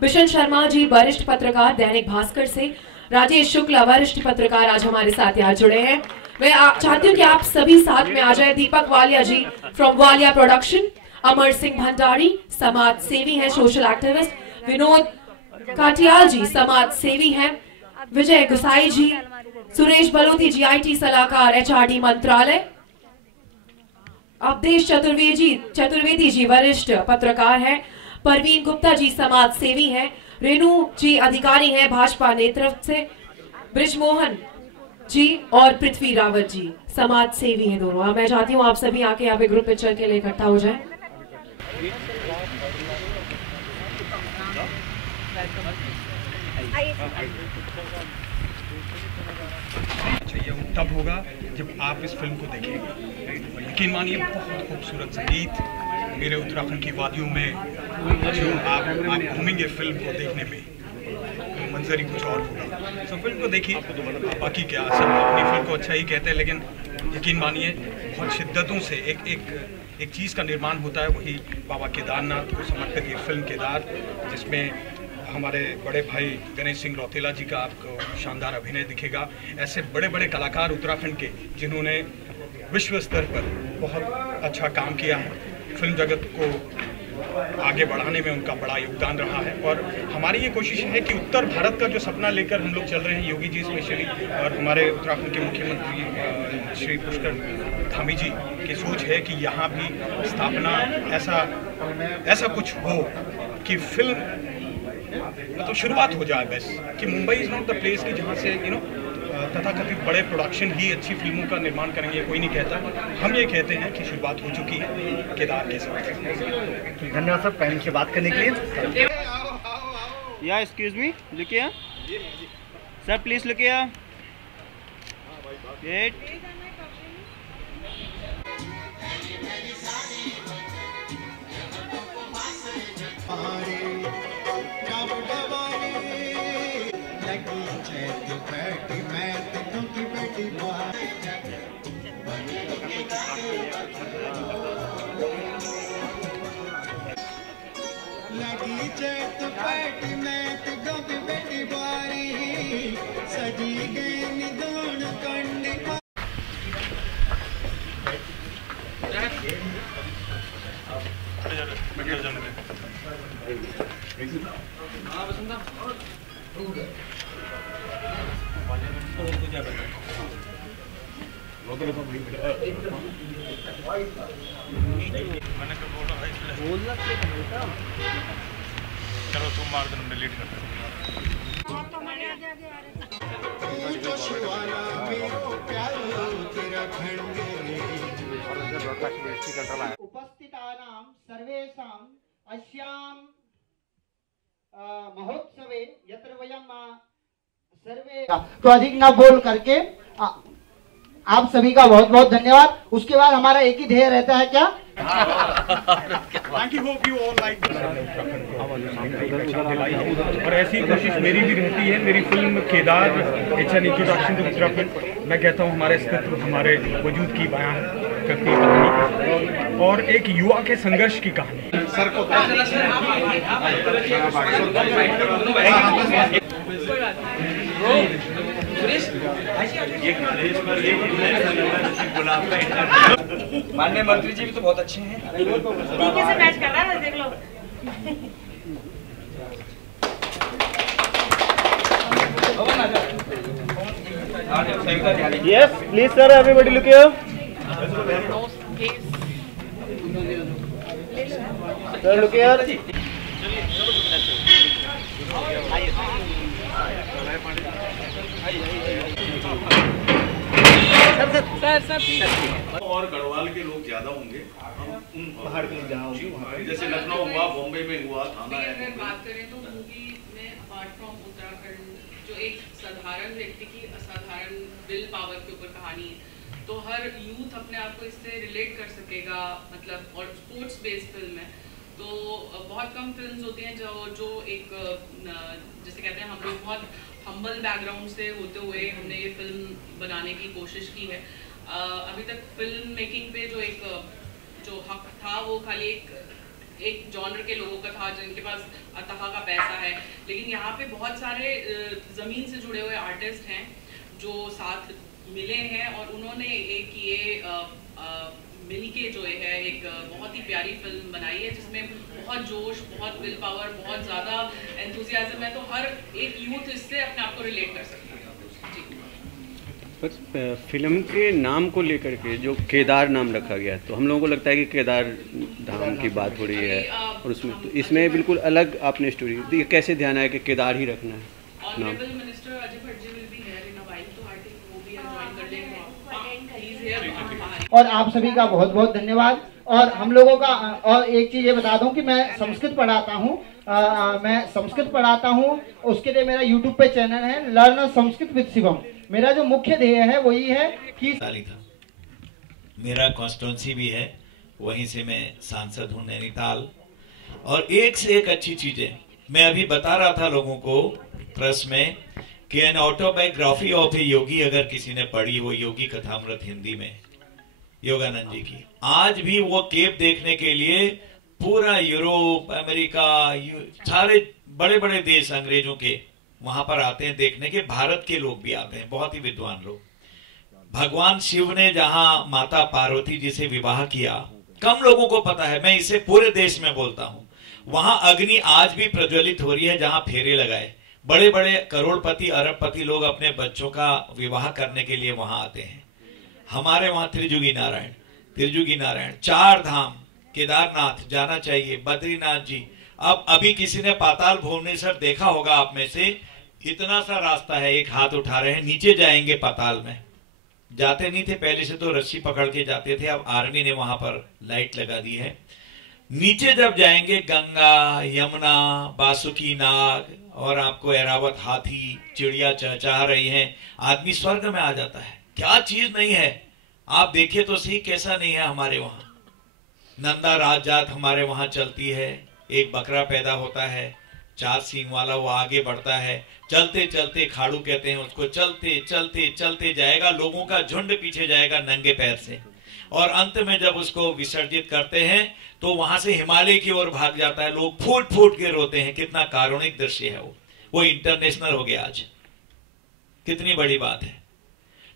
बिशन शर्मा जी वरिष्ठ पत्रकार दैनिक भास्कर से, राजेश शुक्ला वरिष्ठ पत्रकार आज हमारे साथ यहाँ जुड़े हैं। मैं चाहती हूँ कि आप सभी साथ में आ जाए। दीपक वालिया जी फ्रॉम वालिया प्रोडक्शन, अमर सिंह भंडारी समाज सेवी है, सोशल एक्टिविस्ट, विनोद काटियाल जी समाज सेवी हैं, विजय गुसाई जी, सुरेश बलोती जी IT सलाहकार HRD मंत्रालय, अवधेश चतुर्वेदी जी वरिष्ठ पत्रकार हैं, परवीन गुप्ता जी समाज सेवी हैं, रेणु जी अधिकारी हैं भाजपा नेतृत्व से, ब्रिजमोहन जी और पृथ्वी रावत जी समाज सेवी हैं दोनों। मैं चाहती हूँ आप सभी आके यहाँ पे ग्रुप पिक्चर के लिए इकट्ठा हो जाए। चाहिए वो तब होगा जब आप इस फिल्म को देखेंगे। यकीन मानिए बहुत खूबसूरत संगीत मेरे उत्तराखंड की वादियों में जो आप घूमेंगे फिल्म को देखने में, तो मंजर ही कुछ और होगा। तो फिल्म को देखिए, बाकी क्या, सब अपनी फिल्म को अच्छा ही कहते हैं, लेकिन यकीन मानिए बहुत शिद्दतों से एक चीज़ का निर्माण होता है, वही बाबा केदारनाथ को समर्पित ये फिल्म केदार, जिसमें हमारे बड़े भाई गणेश सिंह रौतेला जी का आपको शानदार अभिनय दिखेगा। ऐसे बड़े बड़े कलाकार उत्तराखंड के जिन्होंने विश्व स्तर पर बहुत अच्छा काम किया है। फिल्म जगत को आगे बढ़ाने में उनका बड़ा योगदान रहा है और हमारी ये कोशिश है कि उत्तर भारत का जो सपना लेकर हम लोग चल रहे हैं, योगी जी स्पेशली और हमारे उत्तराखंड के मुख्यमंत्री श्री पुष्कर धामी जी की सोच है कि यहाँ भी स्थापना ऐसा कुछ हो कि फिल्म मतलब शुरुआत हो जाए बस, कि Mumbai is not the place कि जहाँ से तथाकथित बड़े प्रोडक्शन ही अच्छी फिल्मों का निर्माण करेंगे, कोई नहीं कहता। हम ये कहते हैं कि शुरुआत हो चुकी है केदार के साथ। धन्यवाद सर पैनल से बात करने के लिए। या excuse me, look here sir, please look here. Wait, चलो तुम मार दो, डिलीट कर दो। उपस्थितानां सर्वेषां अस्यां महोत्सवे यत्र वयं सर्वे तो अधिक न बोल करके आप सभी का बहुत बहुत धन्यवाद। उसके बाद हमारा एक ही ध्येय रहता है क्या? और ऐसी कोशिश मेरी भी रहती है। मेरी film Kedar it's an introduction to Uttarakhand, मैं कहता हूँ हमारे अस्तित्व, हमारे वजूद की बयान करती है कहानी और एक युवा के संघर्ष की कहानी। सर को माननीय मंत्री जी भी तो बहुत अच्छे हैं। ठीक से मैच कर रहा है, देख लो। Yes, please sir, everybody look here. Sir, look here. और गढ़वाल के लोग ज्यादा होंगे, हम उन पहाड़ के लोग जहाँ होंगे, जैसे लखनऊ हुआ, बॉम्बे में हुआ, थाना है। अगर बात करें तो मूवी में अपार्ट फ्रॉम उत्तराखंड जो एक साधारण व्यक्ति की असाधारण विल पावर के ऊपर कहानी है, तो हर यूथ अपने आप को इससे रिलेट कर सकेगा, मतलब, और स्पोर्ट्स बेस्ड फिल्म है। तो बहुत कम फिल्म्स होती हैं जो एक जैसे कहते हैं हम लोग बहुत हम्बल बैकग्राउंड से होते हुए हमने ये फिल्म बनाने की कोशिश की है। अभी तक फिल्म मेकिंग पे जो हक था वो खाली एक जॉनर के लोगों का था जिनके पास अतहा का पैसा है, लेकिन यहाँ पे बहुत सारे ज़मीन से जुड़े हुए आर्टिस्ट हैं जो साथ मिले हैं और उन्होंने एक ये मिलके जो है एक बहुत ही प्यारी फिल्म बनाई है जिसमें बहुत जोश, बहुत विल पावर, बहुत ज़्यादा एंथुसियाज्म है। तो हर एक यूथ इससे अपने आप को रिलेट कर सकता है। पर फिल्म के नाम को लेकर के जो केदार नाम रखा गया, तो हम लोगों को लगता है कि केदार धाम की बात हो रही है और उसमें तो इसमें बिल्कुल अलग आपने स्टोरी, तो ये कैसे ध्यान आया कि केदार ही रखना है नाम? और आप सभी का बहुत बहुत धन्यवाद। और हम लोगों का और एक चीज़ ये बता दूं कि मैं संस्कृत पढ़ाता हूं, उसके लिए मेरा यूट्यूब पे चैनल है लर्न संस्कृत विद शिवम। मेरा जो मुख्य ध्येय है वही है कि मेरा कॉन्स्टिट्यूंसी भी है, वहीं से मैं सांसद हूं नैनीताल, और एक से एक अच्छी चीजें मैं अभी बता रहा था लोगों को प्रेस में कि एन ऑटोबायोग्राफी ऑफ ए योगी अगर किसी ने पढ़ी हो, योगी कथामृत हिंदी में योगानंद जी की, आज भी वो केप देखने के लिए पूरा यूरोप, अमेरिका, सारे बड़े बड़े देश अंग्रेजों के वहां पर आते हैं देखने के, भारत के लोग भी आते हैं, बहुत ही विद्वान लोग। भगवान शिव ने जहां माता पार्वती जी से विवाह किया, कम लोगों को पता है, मैं इसे पूरे देश में बोलता हूं, वहां अग्नि आज भी प्रज्वलित हो रही है जहां फेरे लगाए बड़े बड़े करोड़पति अरबपति लोग अपने बच्चों का विवाह करने के लिए वहां आते हैं। हमारे वहां त्रिजुगी नारायण, 4 धाम, केदारनाथ जाना चाहिए, बद्रीनाथ जी। अब अभी किसी ने पाताल भुवनेश्वर देखा होगा आप में से, इतना सा रास्ता है, एक हाथ उठा रहे हैं, नीचे जाएंगे पाताल में। जाते नहीं थे पहले से, तो रस्सी पकड़ के जाते थे, अब आर्मी ने वहां पर लाइट लगा दी है। नीचे जब जाएंगे गंगा, यमुना, बासुकी नाग और आपको ऐरावत हाथी, चिड़िया चहचहा रही हैं, आदमी स्वर्ग में आ जाता है। क्या चीज नहीं है, आप देखिए तो सही कैसा नहीं है। हमारे वहां नंदा राजजात हमारे वहां चलती है, एक बकरा पैदा होता है 4 सींग वाला, वो आगे बढ़ता है, चलते चलते, खाड़ू कहते हैं उसको, चलते चलते चलते जाएगा, लोगों का झुंड पीछे जाएगा नंगे पैर से, और अंत में जब उसको विसर्जित करते हैं तो वहां से हिमालय की ओर भाग जाता है, लोग फूट फूट के रोते हैं। कितना कारुणिक दृश्य है वो इंटरनेशनल हो गया आज, कितनी बड़ी बात है।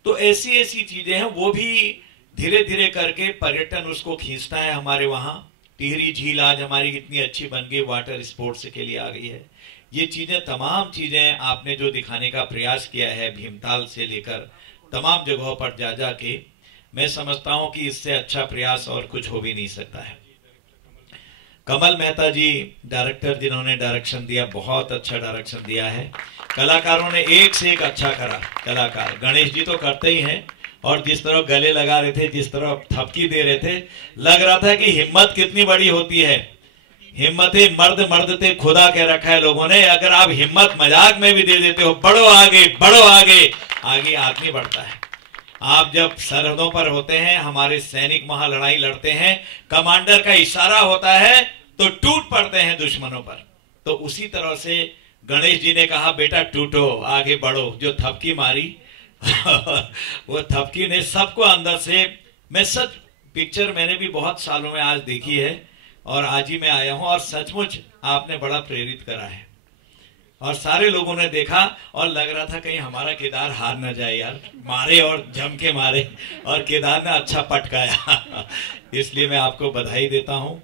तो ऐसी ऐसी चीजें हैं, वो भी धीरे धीरे करके पर्यटन उसको खींचता है। हमारे वहां टिहरी झील आज हमारी कितनी अच्छी बन गई, वाटर स्पोर्ट्स के लिए आ गई है। ये चीजें, तमाम चीजें आपने जो दिखाने का प्रयास किया है, भीमताल से लेकर तमाम जगहों पर जा जा के, मैं समझता हूं कि इससे अच्छा प्रयास और कुछ हो भी नहीं सकता है। कमल मेहता जी डायरेक्टर, जिन्होंने डायरेक्शन दिया, बहुत अच्छा डायरेक्शन दिया है। कलाकारों ने एक से एक अच्छा करा। कलाकार गणेश जी तो करते ही हैं, और जिस तरह गले लगा रहे थे, जिस तरह थपकी दे रहे थे, लग रहा था कि हिम्मत कितनी बड़ी होती है। हिम्मते मर्द मर्द ते खुदा कह रखा है लोगों ने। अगर आप हिम्मत मजाक में भी दे देते हो, बढ़ो आगे बढ़ो आगे, आगे आदमी बढ़ता है। आप जब सरहदों पर होते हैं, हमारे सैनिक वहां लड़ाई लड़ते हैं, कमांडर का इशारा होता है तो टूट पड़ते हैं दुश्मनों पर। तो उसी तरह से गणेश जी ने कहा, बेटा टूटो, आगे बढ़ो। जो थपकी मारी वो थपकी ने सबको अंदर से, मैं सच पिक्चर मैंने भी बहुत सालों में आज देखी है, और आज ही मैं आया हूं, और सचमुच आपने बड़ा प्रेरित करा है, और सारे लोगों ने देखा, और लग रहा था कहीं हमारा केदार हार न जाए यार, मारे और जम के मारे, और केदार ने अच्छा पटकाया। इसलिए मैं आपको बधाई देता हूं,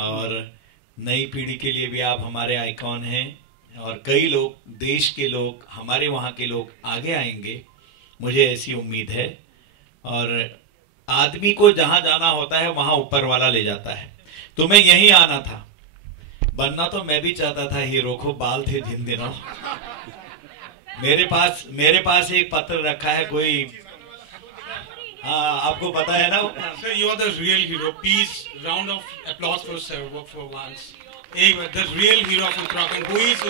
और नई पीढ़ी के लिए भी आप हमारे आइकॉन हैं, और कई लोग, देश के लोग, हमारे वहां के लोग आगे आएंगे, मुझे ऐसी उम्मीद है। और आदमी को जहां जाना होता है वहां ऊपर वाला ले जाता है। तुम्हें यहीं आना था, बनना तो मैं भी चाहता था हीरो को, बाल थे जिन दिनों। मेरे पास एक पत्र रखा है कोई, हाँ आपको पता है ना। Sir you are the real hero, please round of applause for sir, work for once. The real hero of Uttarakhand, who is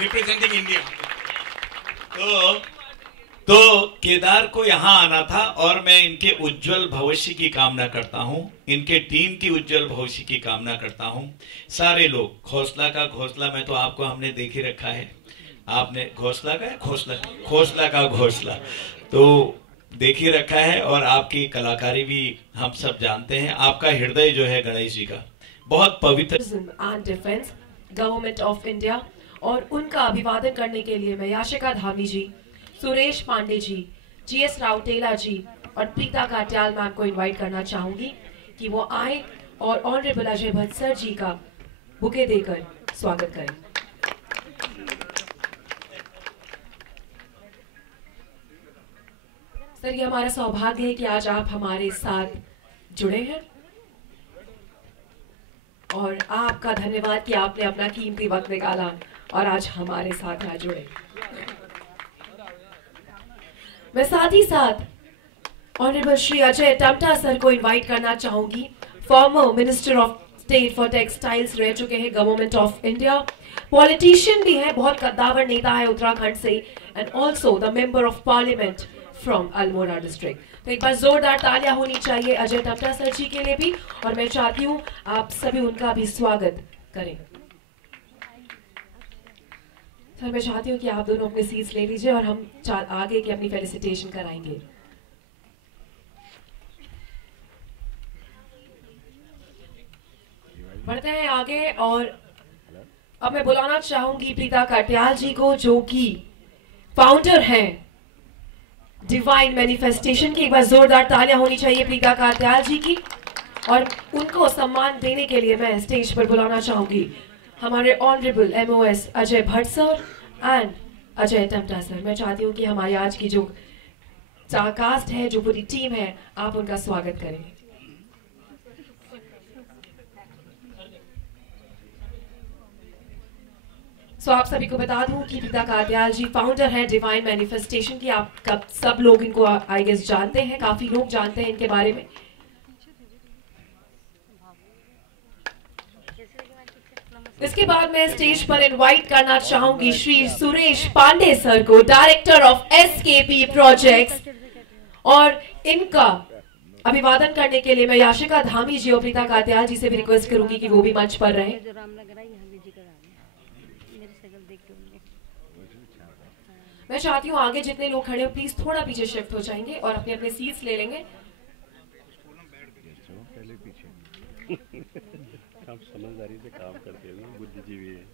representing India. तो केदार को यहाँ आना था, और मैं इनके उज्जवल भविष्य की कामना करता हूँ, इनके टीम की उज्जवल भविष्य की कामना करता हूँ। सारे लोग, घोंसला का घोंसला में तो आपको हमने देख ही रखा है, आपने घोंसला का घोंसला तो देख ही रखा है, और आपकी कलाकारी भी हम सब जानते हैं। आपका हृदय जो है गणेश जी का बहुत पवित्र। And defence government of India, और उनका अभिवादन करने के लिए मैं याशिका धामी जी, सुरेश पांडे जी, GS राउटेला जी और प्रीता काट्याल मैम को इनवाइट करना चाहूंगी कि वो आए और ऑनरेबल अजय भट्ट सर जी का बुके देकर स्वागत करें। सर, ये हमारा सौभाग्य है कि आज आप हमारे साथ जुड़े हैं, और आपका धन्यवाद कि आपने अपना कीमती वक्त निकाला और आज हमारे साथ आज जुड़े। मैं साथ ही साथ ऑनरेबल श्री अजय टमटा सर को इनवाइट करना चाहूंगी, former minister of state for textiles रह चुके हैं गवर्नमेंट ऑफ इंडिया, पॉलिटिशियन भी हैं, बहुत कद्दावर नेता है उत्तराखंड से, and also the member of parliament from Almora district. तो एक बार जोरदार तालियां होनी चाहिए अजय टमटा सर जी के लिए भी, और मैं चाहती हूँ आप सभी उनका भी स्वागत करें। सर, मैं चाहती हूँ कि आप दोनों अपने सीट्स ले लीजिए और हम आगे की अपनी फेलिसिटेशन कराएंगे। बढ़ते हैं आगे, और अब मैं बुलाना चाहूंगी प्रीता काट्याल जी को, जो कि फाउंडर हैं डिवाइन मैनिफेस्टेशन की। एक बार जोरदार तालियां होनी चाहिए प्रीता कात्याल जी की। और उनको सम्मान देने के लिए मैं स्टेज पर बुलाना चाहूंगी हमारे honourable MOS Ajay Bhatt sir and Ajay Tamta sir. मैं चाहती हूँ कि हमारी आज की जो कास्ट है, जो पूरी टीम है, आप उनका स्वागत करें। सो आप सभी को बता दूं कि प्रीता कात्याल जी फाउंडर हैं डिवाइन मैनिफेस्टेशन की। आप सब लोग इनको आई गेस जानते हैं, काफी लोग जानते हैं इनके बारे में। इसके बाद मैं स्टेज पर इनवाइट करना चाहूंगी श्री सुरेश पांडे सर को, डायरेक्टर ऑफ SKP प्रोजेक्ट्स, और इनका अभिवादन करने के लिए मैं याशिका धामी जी और प्रीता कात्याल जी से भी रिक्वेस्ट करूंगी कि वो भी मंच पर रहें। मैं चाहती हूँ आगे जितने लोग खड़े हो प्लीज थोड़ा पीछे शिफ्ट हो जाएंगे और अपने अपने सीट्स ले लेंगे। आप समझदारी से काम करते हो, बुद्धिजीवी है।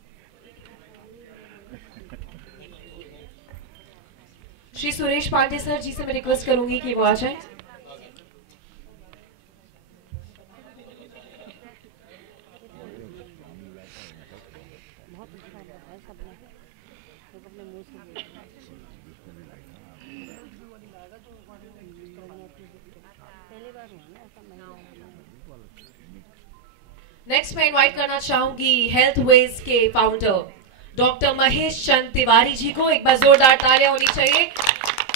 श्री सुरेश पांडे सर जी से मैं रिक्वेस्ट करूंगी कि वो आ जाएं। नेक्स्ट मैं इनवाइट करना चाहूंगी हेल्थ वेज के फाउंडर डॉक्टर महेश चंद तिवारी जी को। एक बार जोरदार तालियां होनी चाहिए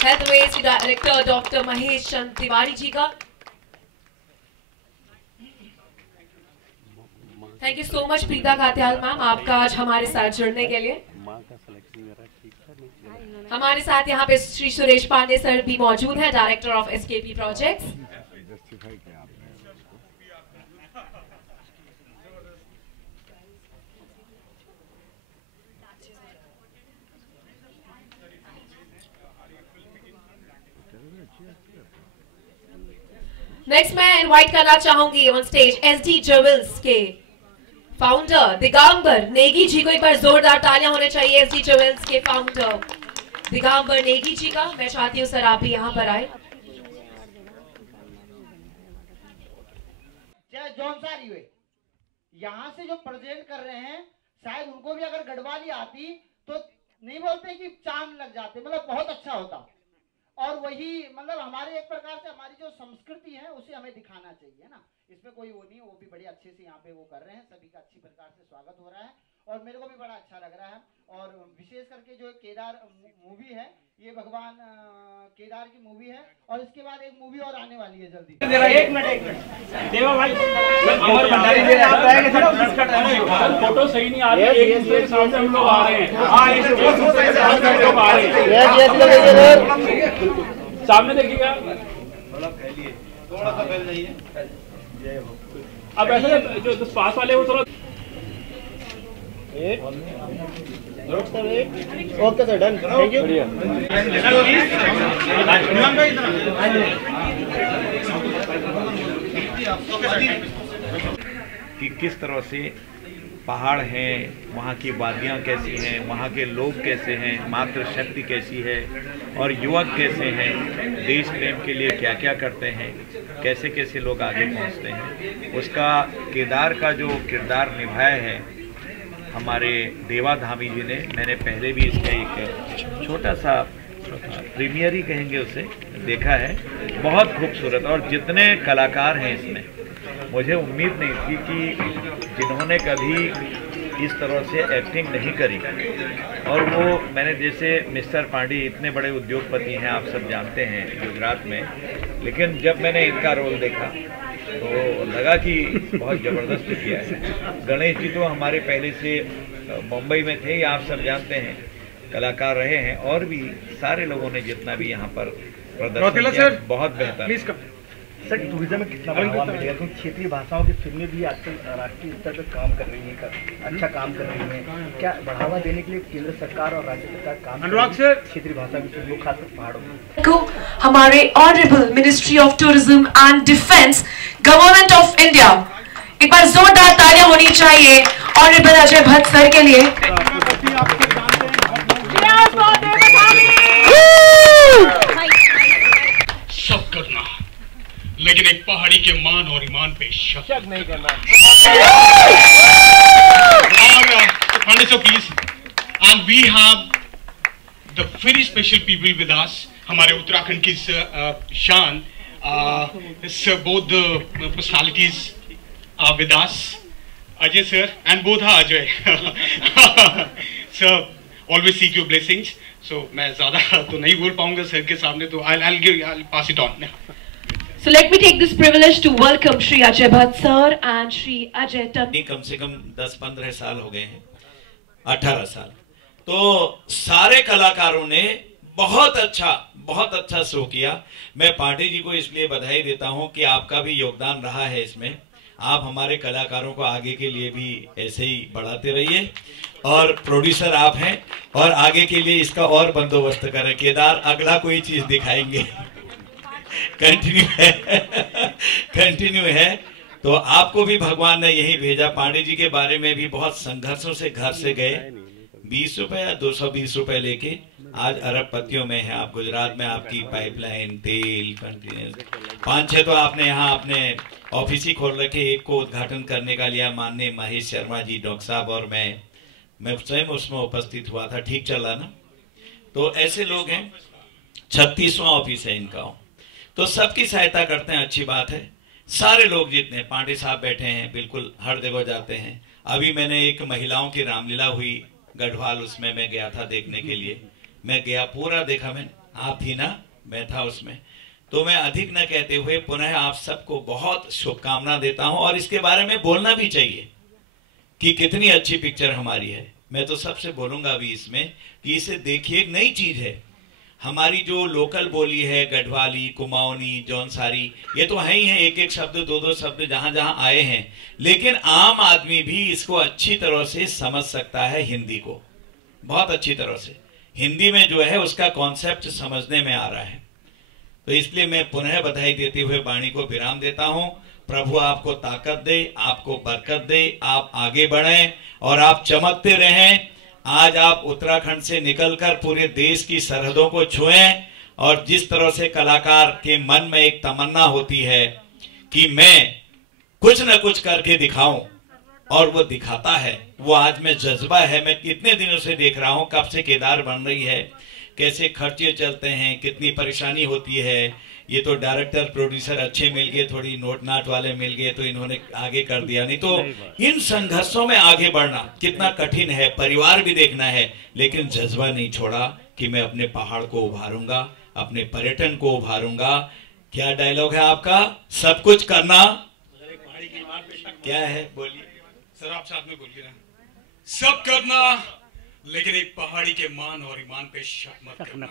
हेल्थ वेज के डायरेक्टर डॉक्टर महेश चंद तिवारी जी का। Thank you so much Preeta Katyal ma'am, आपका आज हमारे साथ जुड़ने के लिए। हमारे साथ यहाँ पे श्री सुरेश पांडे सर भी मौजूद हैं, director of SKP projects. Next मैं इनवाइट करना चाहूंगी ऑन स्टेज SD ज्वेल्स के फाउंडर दिगंबर नेगी जी को। एक बार जोरदार तालियां होने चाहिए SD ज्वेल्स के फाउंडर दिगंबर नेगी जी का। मैं चाहती हूँ सर आप भी यहाँ पर आए। जौनसारी हुए यहाँ से जो प्रेजेंट कर रहे हैं, शायद उनको भी अगर गढ़वाली आती तो नहीं बोलते कि चांद लग जाते, मतलब बहुत अच्छा होता। और वही मतलब हमारे एक प्रकार से हमारी जो संस्कृति है उसे हमें दिखाना चाहिए ना, इसमें कोई वो नहीं। वो भी बड़े अच्छे से यहाँ पे वो कर रहे हैं, सभी का अच्छी प्रकार से स्वागत हो रहा है और मेरे को भी बड़ा अच्छा लग रहा है। और विशेष करके जो केदार मूवी है, ये भगवान केदार की मूवी है और इसके बाद एक मूवी और आने वाली है जल्दी। एक मिनट देवा भाई, अमर भंडारी जी आप आएंगे, फोटो सही नहीं आ रही है, एक दूसरे के सामने हम लोग आ रहे हैं। सामने देखिएगा, थोड़ा सा फैल जाइए। अब ऐसे जो पास वाले वो थोड़ा okay sir, done, thank you. कि किस तरह से पहाड़ हैं, वहाँ की वादियाँ कैसी हैं, वहाँ के लोग कैसे हैं, मातृ शक्ति कैसी है और युवक कैसे हैं, देश प्रेम के लिए क्या क्या करते हैं, कैसे कैसे लोग आगे पहुँचते हैं, उसका केदार का जो किरदार निभाया है हमारे देवा धामी जी ने। मैंने पहले भी इसका एक छोटा सा प्रीमियर ही कहेंगे उसे देखा है, बहुत खूबसूरत। और जितने कलाकार हैं इसमें, मुझे उम्मीद नहीं थी कि जिन्होंने कभी इस तरह से एक्टिंग नहीं करी, और वो मैंने जैसे मिस्टर पांडे इतने बड़े उद्योगपति हैं, आप सब जानते हैं गुजरात में, लेकिन जब मैंने इनका रोल देखा तो लगा कि बहुत ज़बरदस्त किया है। गणेश जी तो हमारे पहले से मुंबई में थे, आप सब जानते हैं, कलाकार रहे हैं, और भी सारे लोगों ने जितना भी यहाँ पर प्रदर्शन किया बहुत बेहतर। सर टूरिज्म में कितना बढ़ावा मिलेगा, क्योंकि क्षेत्रीय भाषाओं की फिल्में भी आजकल राष्ट्रीय स्तर पर काम कर रही हैं, अच्छा काम कर रही हैं। क्या बढ़ावा देने के लिए केंद्र सरकार और राज्य सरकार काम कर रही है क्षेत्रीय भाषा की फिल्मों, खासकर पहाड़ों में? को हमारे honourable ministry of tourism and defence government of India, एक बार जोरदार तालियां होनी चाहिए ऑनरेबल अजय भट्ट सर के लिए। लेकिन एक पहाड़ी के मान और ईमान पे शक नहीं करना। और Pandit so please, and we have the very special people with us, हमारे उत्तराखंड की शान, both the personalities are with us, Ajay sir and Bodha Ajay. Sir, always seek your blessings. So मैं ज़्यादा तो नहीं बोल पाऊंगा सर के सामने, तो I'll pass it on. So let me take this privilege to welcome Shri Ajay Bhatt sir and Shri Ajay Tandon. कम से कम 10-15 साल हो गए हैं, 18 साल। तो सारे कलाकारों ने बहुत अच्छा शो किया। मैं पांडे जी को इसलिए बधाई देता हूं कि आपका भी योगदान रहा है इसमें। आप हमारे कलाकारों को आगे के लिए भी ऐसे ही बढ़ाते रहिए, और प्रोड्यूसर आप हैं, और आगे के लिए इसका और बंदोबस्त करें। केदार अगला कोई चीज दिखाएंगे। कंटिन्यू है। तो आपको भी भगवान ने यही भेजा। पांडे जी के बारे में भी बहुत संघर्षों से घर से गए, 20 रुपए या 220 रुपए लेके आज अरबपतियों में है। आप गुजरात में आपकी पाइपलाइन, तेल, कंटेनर 5-6 तो आपने यहाँ अपने ऑफिस ही खोल रखे। एक को उद्घाटन करने का लिया माननीय महेश शर्मा जी, डॉक्टर साहब, और मैं स्वयं उसमें उपस्थित हुआ था। ठीक चला ना? तो ऐसे लोग हैं। 36वां ऑफिस है इनका। तो सबकी सहायता करते हैं, अच्छी बात है। सारे लोग जितने, पांडे साहब बैठे हैं, बिल्कुल हर जगह जाते हैं। अभी मैंने एक महिलाओं की रामलीला हुई गढ़वाल, उसमें मैं गया था देखने के लिए। मैं गया, पूरा देखा मैंने। आप थी ना? मैं था उसमें। तो मैं अधिक न कहते हुए पुनः आप सबको बहुत शुभकामना देता हूं, और इसके बारे में बोलना भी चाहिए कि कितनी अच्छी पिक्चर हमारी है। मैं तो सबसे बोलूंगा अभी इसमें कि इसे देखिए, एक नई चीज है। हमारी जो लोकल बोली है, गढ़वाली, कुमाऊनी, जौनसारी, ये तो है ही है, एक एक शब्द, 2-2 शब्द जहां जहां आए हैं। लेकिन आम आदमी भी इसको अच्छी तरह से समझ सकता है, हिंदी को बहुत अच्छी तरह से। हिंदी में जो है उसका कॉन्सेप्ट समझने में आ रहा है। तो इसलिए मैं पुनः बधाई देते हुए वाणी को विराम देता हूं। प्रभु आपको ताकत दे, आपको बरकत दे, आप आगे बढ़ें और आप चमकते रहें। आज आप उत्तराखंड से निकलकर पूरे देश की सरहदों को छुएं, और जिस तरह से कलाकार के मन में एक तमन्ना होती है कि मैं कुछ न कुछ करके दिखाऊं, और वो दिखाता है, वो आज में जज्बा है। मैं कितने दिनों से देख रहा हूं, कब से केदार बन रही है, कैसे खर्चे चलते हैं, कितनी परेशानी होती है। ये तो डायरेक्टर प्रोड्यूसर अच्छे मिल गए, थोड़ी नोट नाट वाले मिल गए तो इन्होंने आगे कर दिया। नहीं तो इन संघर्षों में आगे बढ़ना कितना कठिन है। परिवार भी देखना है, लेकिन जज्बा नहीं छोड़ा कि मैं अपने पहाड़ को उभारूंगा, अपने पर्यटन को उभारूंगा। क्या डायलॉग है आपका? सब कुछ करना क्या है? बोलिए सर, आप साथ में बोलिए ना। सब करना, लेकिन एक पहाड़ी के मान और ईमान पे शक मत करना।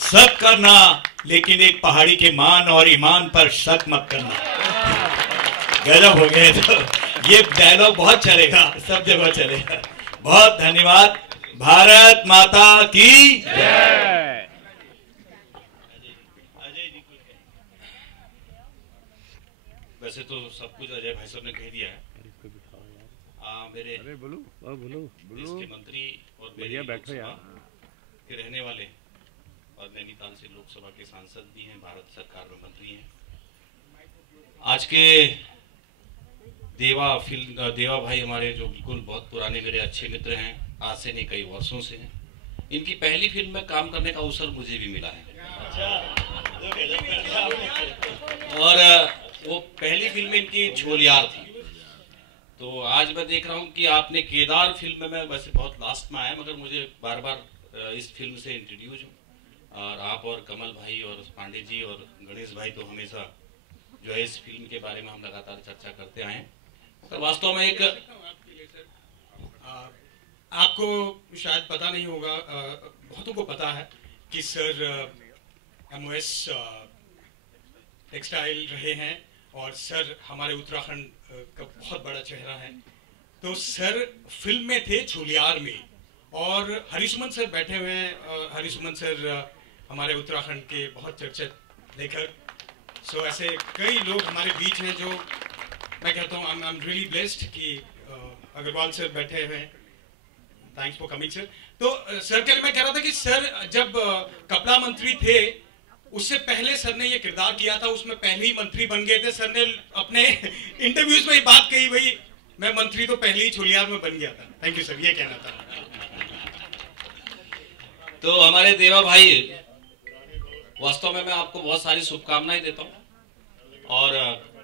सब करना, लेकिन एक पहाड़ी के मान और ईमान पर शक मत करना। गजब हो गए। तो ये डायलॉग बहुत चलेगा, सब जगह चलेगा। बहुत धन्यवाद। भारत माता की जय। वैसे तो सब कुछ अजय भाई साहब ने कह दिया है। मेरे देश के मंत्री और मेरे लोकसभा के रहने वाले और नैनीताल से लोकसभा के सांसद भी हैं, भारत सरकार में मंत्री हैं। आज के देवा भाई हमारे जो बिल्कुल बहुत पुराने मेरे अच्छे मित्र हैं, आज से नहीं कई वर्षों से हैं। इनकी पहली फिल्म में काम करने का अवसर मुझे भी मिला है। और वो पहली फिल्म इनकी छोलियार थी। तो आज मैं देख रहा हूँ कि आपने केदार फिल्म में, वैसे बहुत लास्ट में आया, मगर मुझे बार बार इस फिल्म से इंट्रोड्यूस हूँ। और आप और कमल भाई और पांडे जी और गणेश भाई तो हमेशा जो है इस फिल्म के बारे में हम लगातार चर्चा करते आए हैं। तो वास्तव में एक आपको शायद पता नहीं होगा, बहुतों को पता है कि सर MOS टेक्सटाइल रहे हैं, और सर हमारे उत्तराखंड का बहुत बड़ा चेहरा है। तो सर फिल्म में थे छोलियार में, और हरीशमन सर बैठे हुए हैं। हरीशमन सर हमारे उत्तराखंड के बहुत चर्चित लेखक। सो ऐसे कई लोग हमारे बीच हैं जो मैं कहता हूँ आई एम रियली ब्लेस्ड कि अग्रवाल सर बैठे हुए हैं। Thanks for coming sir. तो सर के लिए मैं कह रहा था कि सर जब कपड़ा मंत्री थे उससे पहले सर ने ये किरदार किया था, उसमें पहले ही मंत्री बन गए थे। सर ने अपने इंटरव्यूज में ये बात कही, भाई मैं मंत्री तो पहले ही छोलियार में बन गया था। थैंक यू सर, ये कहना था। तो हमारे देवा भाई, वास्तव में मैं आपको बहुत सारी शुभकामनाएं देता हूं और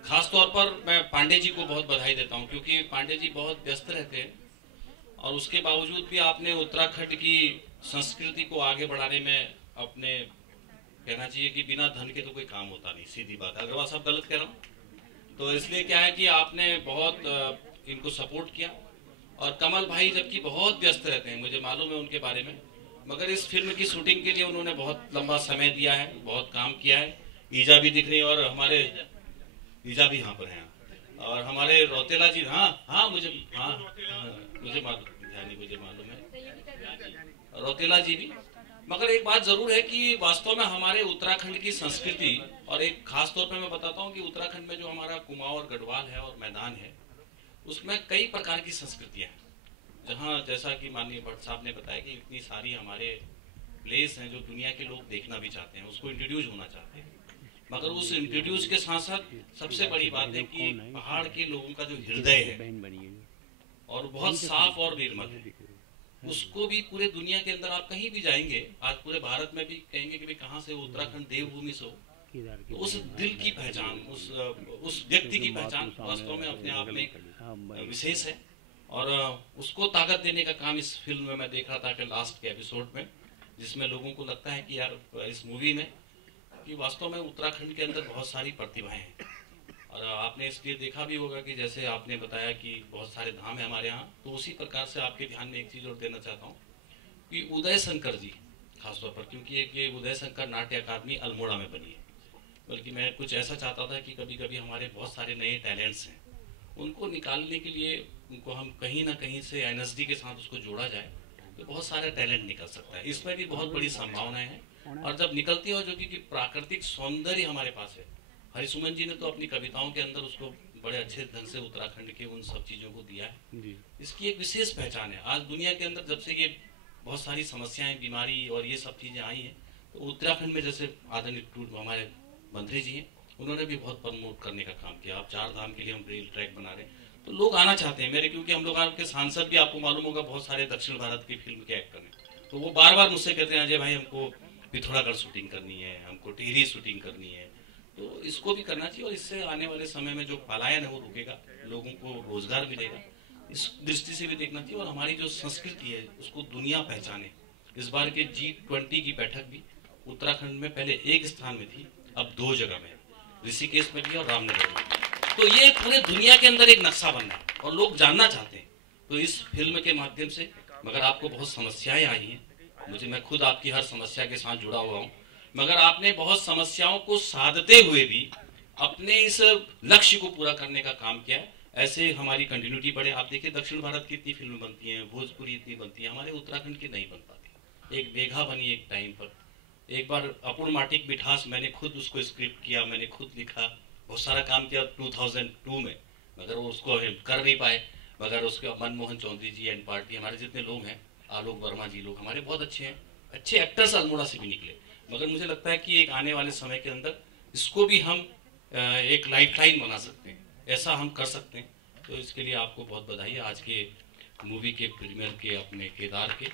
खास तौर पर मैं पांडे जी को बहुत बधाई देता हूं, क्योंकि पांडे जी बहुत व्यस्त रहते हैं और उसके बावजूद भी आपने उत्तराखंड की संस्कृति को आगे बढ़ाने में अपने, कहना चाहिए कि बिना धन के तो कोई काम होता नहीं, सीधी बात। अग्रवाल साहब गलत कह रहा हूँ? तो इसलिए क्या है कि आपने बहुत इनको सपोर्ट किया। और कमल भाई जबकि बहुत व्यस्त रहते हैं, मुझे मालूम है उनके बारे में, मगर इस फिल्म की शूटिंग के लिए उन्होंने बहुत लंबा समय दिया है, बहुत काम किया है। ईजा भी दिख रही है और हमारे ईजा भी यहाँ पर हैं, और हमारे रौतेला जी, हाँ मुझे मालूम है रौतेला जी भी। मगर एक बात जरूर है कि वास्तव में हमारे उत्तराखंड की संस्कृति, और एक खास तौर पे मैं बताता हूँ कि उत्तराखंड में जो हमारा कुमाऊं और गढ़वाल है और मैदान है, उसमें कई प्रकार की संस्कृतियां हैं। जहाँ जैसा कि माननीय भट्ट साहब ने बताया कि इतनी सारी हमारे प्लेस हैं जो दुनिया के लोग देखना भी चाहते हैं, उसको इंट्रोड्यूस होना चाहते हैं। मगर उस इंट्रोड्यूस के साथ साथ सबसे बड़ी बात है कि पहाड़ के लोगों का जो हृदय है और बहुत साफ और निर्मल है, उसको भी पूरे दुनिया के अंदर आप कहीं भी जाएंगे, आज पूरे भारत में भी कहेंगे कि भाई कहाँ से, उत्तराखंड देवभूमि से हो, तो उस दिल की पहचान, उस व्यक्ति की पहचान वास्तव में अपने आप में विशेष है। और उसको ताकत देने का काम इस फिल्म में मैं देख रहा था कि लास्ट के एपिसोड में, जिसमें लोगों को लगता है कि यार इस मूवी में कि वास्तव में उत्तराखंड के अंदर बहुत सारी प्रतिभाएं हैं। और आपने इसलिए देखा भी होगा कि जैसे आपने बताया कि बहुत सारे धाम है हमारे यहाँ, तो उसी प्रकार से आपके ध्यान में एक चीज और देना चाहता हूँ कि उदय शंकर जी खासतौर पर, क्योंकि एक ये उदय शंकर नाट्य अकादमी अल्मोड़ा में बनी है, बल्कि मैं कुछ ऐसा चाहता था कि कभी कभी हमारे बहुत सारे नए टैलेंट्स हैं, उनको निकालने के लिए उनको हम कहीं ना कहीं से एनएसडी के साथ उसको जोड़ा जाए तो बहुत सारा टैलेंट निकल सकता है। इसमें भी बहुत बड़ी संभावनाएं हैं, और जब निकलती है जो कि प्राकृतिक सौंदर्य हमारे पास है। हरिसुमन जी ने तो अपनी कविताओं के अंदर उसको बड़े अच्छे ढंग से उत्तराखंड के उन सब चीजों को दिया है। इसकी एक विशेष पहचान है। आज दुनिया के अंदर जब से ये बहुत सारी समस्याएं, बीमारी और ये सब चीजें आई हैं, तो उत्तराखंड में जैसे आदरणीय हमारे मंत्री जी हैं, उन्होंने भी बहुत प्रमोट करने का काम किया। अब 4 धाम के लिए हम रेल ट्रैक बना रहे हैं, तो लोग आना चाहते हैं मेरे, क्योंकि हम लोग आपके सांसद भी, आपको मालूम होगा, बहुत सारे दक्षिण भारत की फिल्म के एक्टर हैं, तो वो बार बार मुझसे कहते हैं अजय भाई हमको पिथौरागढ़ शूटिंग करनी है, हमको टिहरी शूटिंग करनी है। तो इसको भी करना चाहिए, और इससे आने वाले समय में जो पलायन है वो रुकेगा, लोगों को रोजगार मिलेगा। इस दृष्टि से भी देखना चाहिए, और हमारी जो संस्कृति है उसको दुनिया पहचाने। इस बार के G20 की बैठक भी उत्तराखंड में पहले 1 स्थान में थी, अब 2 जगह में, ऋषिकेश में भी और रामनगर में। तो ये पूरे दुनिया के अंदर एक नक्शा बनना है और लोग जानना चाहते हैं। तो इस फिल्म के माध्यम से, मगर आपको बहुत समस्याएं आई हैं, मैं खुद आपकी हर समस्या के साथ जुड़ा हुआ हूँ, मगर आपने बहुत समस्याओं को साधते हुए भी अपने इस लक्ष्य को पूरा करने का काम किया है। ऐसे हमारी कंटिन्यूटी बढ़े। आप देखिए दक्षिण भारत की इतनी फिल्म बनती हैं, भोजपुरी इतनी बनती है, हमारे उत्तराखंड की नहीं बन पाती। एक बेघा बनी एक टाइम पर, एक बार अपूर्ण माटिक मिठास मैंने खुद उसको स्क्रिप्ट किया, मैंने खुद लिखा, बहुत सारा काम किया 2002 में, मगर वो उसको कर नहीं पाए। मगर उसके मनमोहन चौधरी जी एंड पार्टी, हमारे जितने लोग हैं, आलोक वर्मा जी, लोग हमारे बहुत अच्छे हैं, अच्छे एक्टर्स अल्मोड़ा से भी निकले। मगर मुझे लगता है कि एक आने वाले समय के अंदर इसको भी हम एक लाइफलाइन बना सकते हैं, ऐसा हम कर सकते हैं। तो इसके लिए आपको बहुत बधाई है आज के मूवी के प्रीमियर के, अपने केदार के,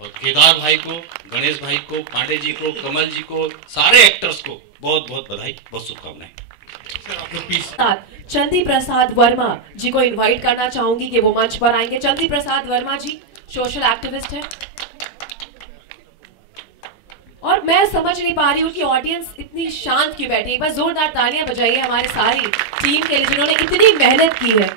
और केदार भाई को, गणेश भाई को, पांडे जी को, कमल जी को, सारे एक्टर्स को बहुत बहुत बधाई, बहुत शुभकामनाएं। चंदी प्रसाद वर्मा जी को इनवाइट करना चाहूंगी कि वो मंच पर आएंगे। चंदी प्रसाद वर्मा जी सोशल एक्टिविस्ट है, और मैं समझ नहीं पा रही हूँ कि ऑडियंस इतनी शांत क्यों बैठी है। एक बार जोरदार तालियां बजाइए हमारे सारी टीम के लिए जिन्होंने इतनी मेहनत की है।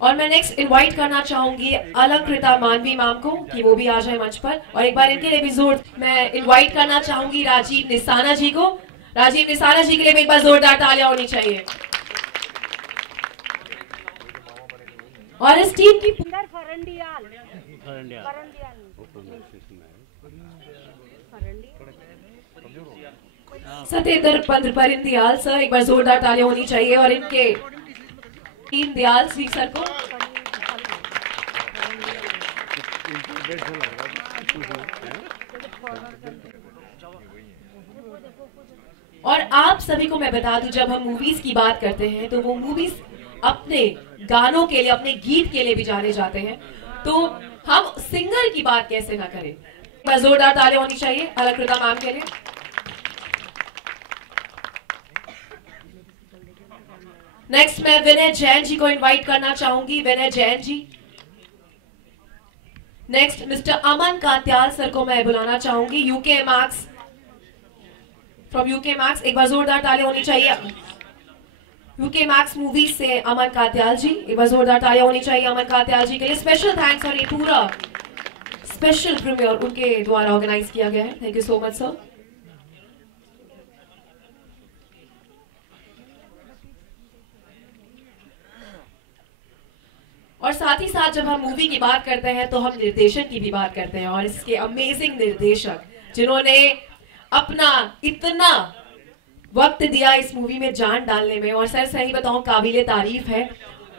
और मैं नेक्स्ट इनवाइट करना चाहूंगी अलंकृता मानवी मैम को कि वो भी आ जाए मंच पर, और एक बार इनके लिए भी जोर मैं इनवाइट करना चाहूंगी राजीव निसाना जी को। राजीव निसाना जी के लिए भी एक बार जोरदार तालियां होनी चाहिए। और इस टीम की सत्येंद्र पंद्र परिंदियाल सर, एक बार जोरदार तालियां होनी चाहिए। और इनके दीन दयाल श्री सर को और आप सभी को मैं बता दूं, जब हम मूवीज की बात करते हैं तो वो मूवीज अपने गानों के लिए, अपने गीत के लिए भी जाने जाते हैं, तो हम सिंगर की बात कैसे ना करें। बस जोरदार तालियां होनी चाहिए अलकृता मैम के लिए। नेक्स्ट मैं विनय जैन जी को इनवाइट करना चाहूंगी। विनय जैन जी। नेक्स्ट मिस्टर अमन कात्याल सर को मैं बुलाना चाहूंगी, UK max, from UK max. एक बार जोरदार तालियां होनी चाहिए यूके मैक्स मूवीज से अमन कात्याल जी। एक बार जोरदार तालियां होनी चाहिए अमन कात्याल जी के लिए। स्पेशल थैंक्स, और ये पूरा स्पेशल प्रीमियर उनके द्वारा ऑर्गेनाइज किया गया है। Thank you so much sir. और साथ ही साथ जब हम मूवी की बात करते हैं तो हम निर्देशन की भी बात करते हैं, और इसके अमेजिंग निर्देशक जिन्होंने अपना इतना वक्त दिया इस मूवी में जान डालने में, और सर सही बताऊं काबिले तारीफ है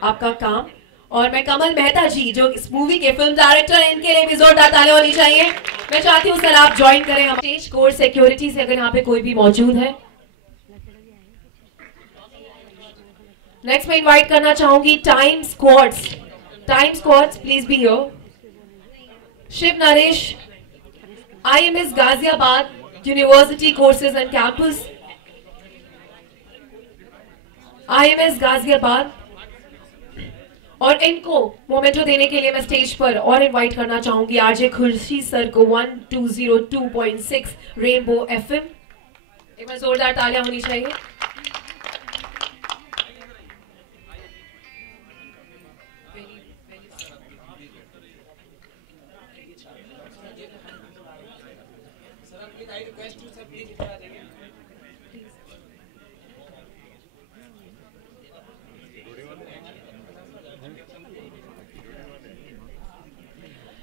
आपका काम। और मैं कमल मेहता जी जो इस मूवी के फिल्म डायरेक्टर हैं, इनके लिए भी जोरदार तालियां होनी चाहिए। मैं चाहती हूँ सर आप ज्वाइन करें हम स्टेज कोर्स सिक्योरिटी से, अगर यहाँ पे कोई भी मौजूद है। नेक्स्ट मैं इन्वाइट करना चाहूंगी time squads. Time squads please be here. Shiv Naresh, IMS Ghaziabad university courses and campus, IMS Ghaziabad. और इनको मोमेंटो देने के लिए मैं स्टेज पर और इनवाइट करना चाहूंगी आरजे खुर्शी सर को, 1202.6 रेनबो FM। एक बार जोरदार तालियां होनी चाहिए।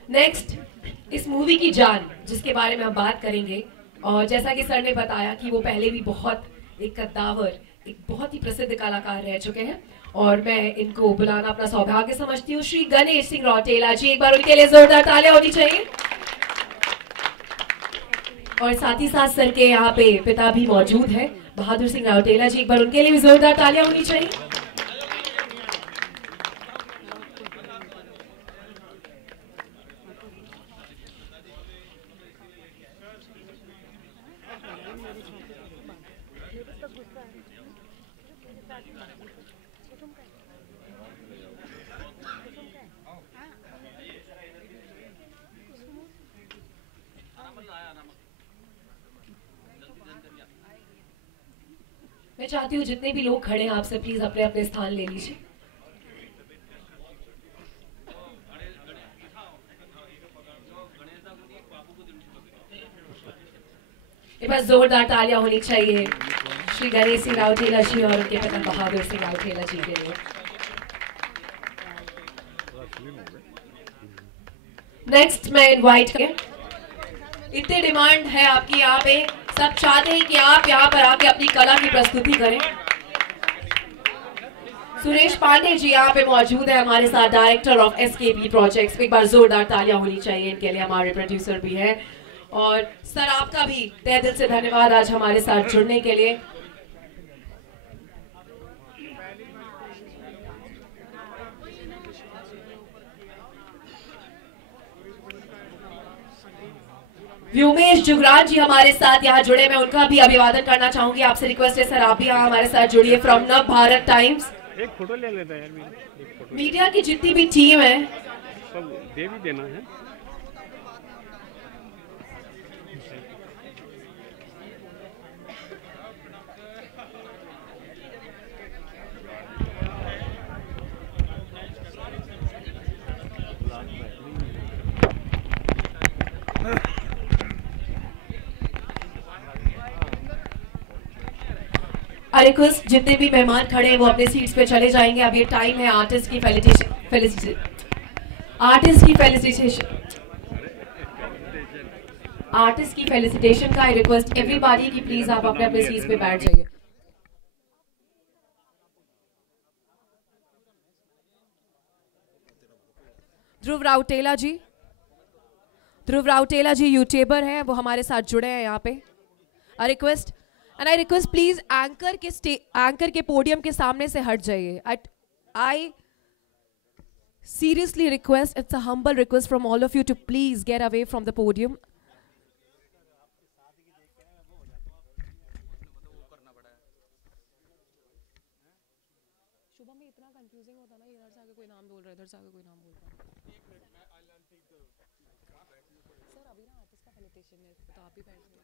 नेक्स्ट इस मूवी की जान जिसके बारे में हम बात करेंगे, और जैसा कि सर ने बताया कि वो पहले भी बहुत एक कद्दावर, एक बहुत ही प्रसिद्ध कलाकार रह चुके हैं, और मैं इनको बुलाना अपना सौभाग्य समझती हूँ। श्री गणेश सिंह रौटेला जी, एक बार उनके लिए जोरदार तालियां होनी चाहिए। और साथ ही साथ सर के यहाँ पे पिता भी मौजूद है, बहादुर सिंह रौटेला जी, एक बार उनके लिए भी जोरदार तालियां होनी चाहिए। मैं चाहती हूँ जितने भी लोग खड़े हैं आपसे प्लीज अपने अपने स्थान ले लीजिए। एक बार जोरदार तालियां होनी चाहिए श्री गणेश सिंह राउतेला जी और उनके पिता बहादुर सिंह राउतेला जी के लिए। नेक्स्ट मैं इनवाइट करें, इतनी डिमांड है आपकी यहाँ पे, सब चाहते हैं कि आप यहाँ पर आके अपनी कला की प्रस्तुति करें। सुरेश पांडे जी यहाँ पे मौजूद है हमारे साथ, डायरेक्टर ऑफ SKB प्रोजेक्ट्स। एक बार जोरदार तालियां होनी चाहिए इनके लिए, हमारे प्रोड्यूसर भी हैं। और सर आपका भी तहे दिल से धन्यवाद आज हमारे साथ जुड़ने के लिए। व्योमेश जुगराज जी हमारे साथ यहाँ जुड़े, मैं उनका भी अभिवादन करना चाहूंगी। आपसे रिक्वेस्ट है सर आप भी यहाँ हमारे साथ जुड़िए, फ्रॉम नव भारत टाइम्स। एक फोटो ले लेते हैं यार, मीडिया की जितनी भी टीम है सब दे भी देना है। रिक्वेस्ट जितने भी मेहमान खड़े हैं वो अपने सीट्स पे चले जाएंगे। अब ये टाइम है आर्टिस्ट की फेलिसिटेशन का। आई रिक्वेस्ट एवरीबॉडी की प्लीज आप अपने अपने सीट्स पे बैठ जाइए। ध्रुव राउटेला जी, ध्रुव राउटेला जी यूट्यूबर हैं, वो हमारे साथ जुड़े हैं यहाँ पे। आई रिक्वेस्ट प्लीज एंकर के पोडियम के सामने से हट जाइए। आई seriously request, it's a humble request from all of you to please get away from the podium. Shubham में इतना कंफ्यूजिंग होता ना, इधर से आगे कोई नाम बोल रहा है, इधर से आगे कोई नाम बोल रहा है। सर अभी ना आर्टिस्ट का सैल्यूटेशन है, तो आप ही बैठ जाइए।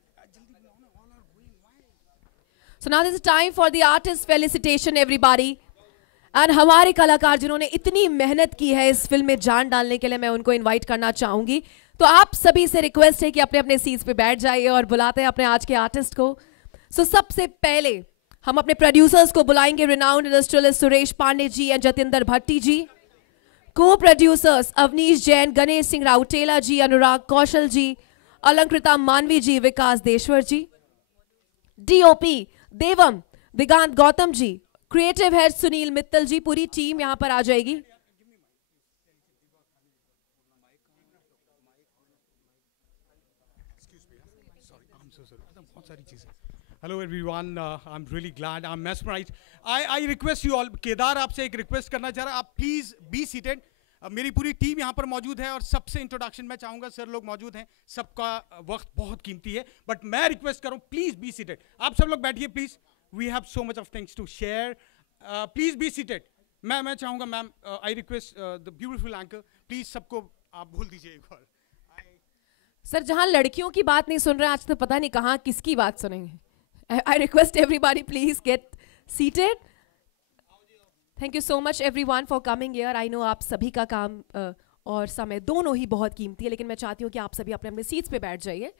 So now this is time for the artist felicitation everybody. And हमारे कलाकार जिन्होंने इतनी मेहनत की है इस फिल्म में जान डालने के लिए, मैं उनको इनवाइट करना चाहूंगी। तो आप सभी से रिक्वेस्ट है कि अपने अपने सीट्स पे बैठ जाइए और बुलाते हैं अपने आज के आर्टिस्ट को। सो सबसे पहले हम अपने प्रोड्यूसर्स को बुलाएंगे, renowned industrialist Suresh Pande ji and Jatinder Bhatti ji. Co producers Avneesh Jain, Ganesh Singh Rautela ji, Anurag Kaushal ji, Alankrita Manvi ji, Vikas Deshwar ji. DOP Devam Digant Gautam ji, creative head Sunil Mittal ji. पूरी टीम यहां पर आ जाएगी। बहुत सारी चीजें। Hello everyone, I am really glad, I am mesmerized. I request you all, Kedar आपसे एक रिक्वेस्ट करना चाह रहा, आप प्लीज बी सीटेड। मेरी पूरी टीम यहाँ पर मौजूद है और सबसे इंट्रोडक्शन मैं चाहूंगा, सर लोग मौजूद हैं, सबका वक्त बहुत कीमती है, बट मैं रिक्वेस्ट करूँ प्लीज बी सीटेड। आप सब लोग बैठिए please, we have so much of things to share. Please be seated. मैं चाहूंगा ma'am, I request the beautiful anchor, please सबको आप बोल दीजिए एक बार। सर जहां लड़कियों की बात नहीं सुन रहे आज, तो पता नहीं कहां किसकी बात सुनेंगे। I request everybody please get seated. Thank you so much everyone for coming here. I know आप सभी का काम और समय दोनों ही बहुत कीमती है, लेकिन मैं चाहती हूँ कि आप सभी अपने अपने सीट्स पे बैठ जाइए,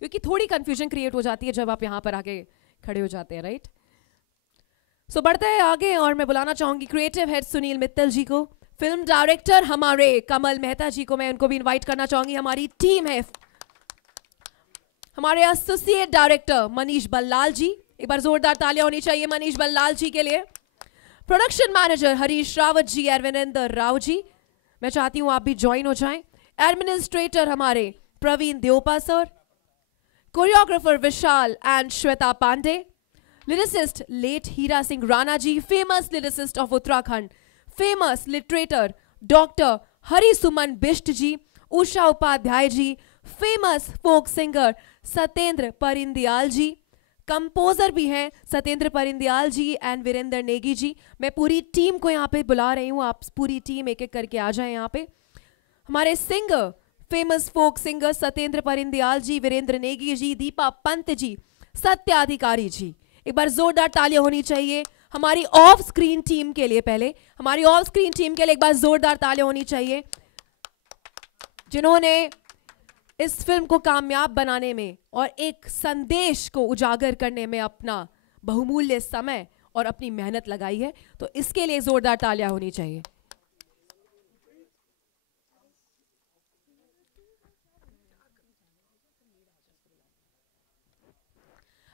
क्योंकि थोड़ी कंफ्यूजन क्रिएट हो जाती है जब आप यहाँ पर आके खड़े हो जाते हैं, राइट। सो बढ़ते हैं आगे और मैं बुलाना चाहूंगी क्रिएटिव हेड सुनील मित्तल जी को, फिल्म डायरेक्टर हमारे कमल मेहता जी को, मैं उनको भी इनवाइट करना चाहूंगी। हमारी टीम है हमारे एसोसिएट डायरेक्टर मनीष बल्लाल जी, एक बार जोरदार तालियां होनी चाहिए मनीष बल्लाल जी के लिए। प्रोडक्शन मैनेजर हरीश रावत जी, अरविंदर राव जी, मैं चाहती हूं आप भी ज्वाइन हो जाएं। एडमिनिस्ट्रेटर हमारे Praveen Deopa sir, choreographer Vishal and Shweta Pandey, lyricist late Heera Singh Rana ji, famous lyricist of Uttarakhand, famous litterateur doctor Hari Suman Bisht ji, Usha Upadhyay ji, famous folk singer Satyendra Parindiyal ji, composer भी हैं सत्येंद्र परिंदियाल जी एंड वीरेंद्र नेगी जी। मैं पूरी टीम को यहाँ पे बुला रही हूँ, आप पूरी टीम एक एक करके आ जाएं यहाँ पे। हमारे singer famous folk singer Satyendra Parindiyal ji, Virendra Negi ji, Deepa Pant ji, Satyadhikari ji, एक बार जोरदार तालियां होनी चाहिए हमारी ऑफ स्क्रीन टीम के लिए। पहले हमारी ऑफ स्क्रीन टीम के लिए एक बार जोरदार तालियां होनी चाहिए, जिन्होंने इस फिल्म को कामयाब बनाने में और एक संदेश को उजागर करने में अपना बहुमूल्य समय और अपनी मेहनत लगाई है, तो इसके लिए जोरदार तालियां होनी चाहिए।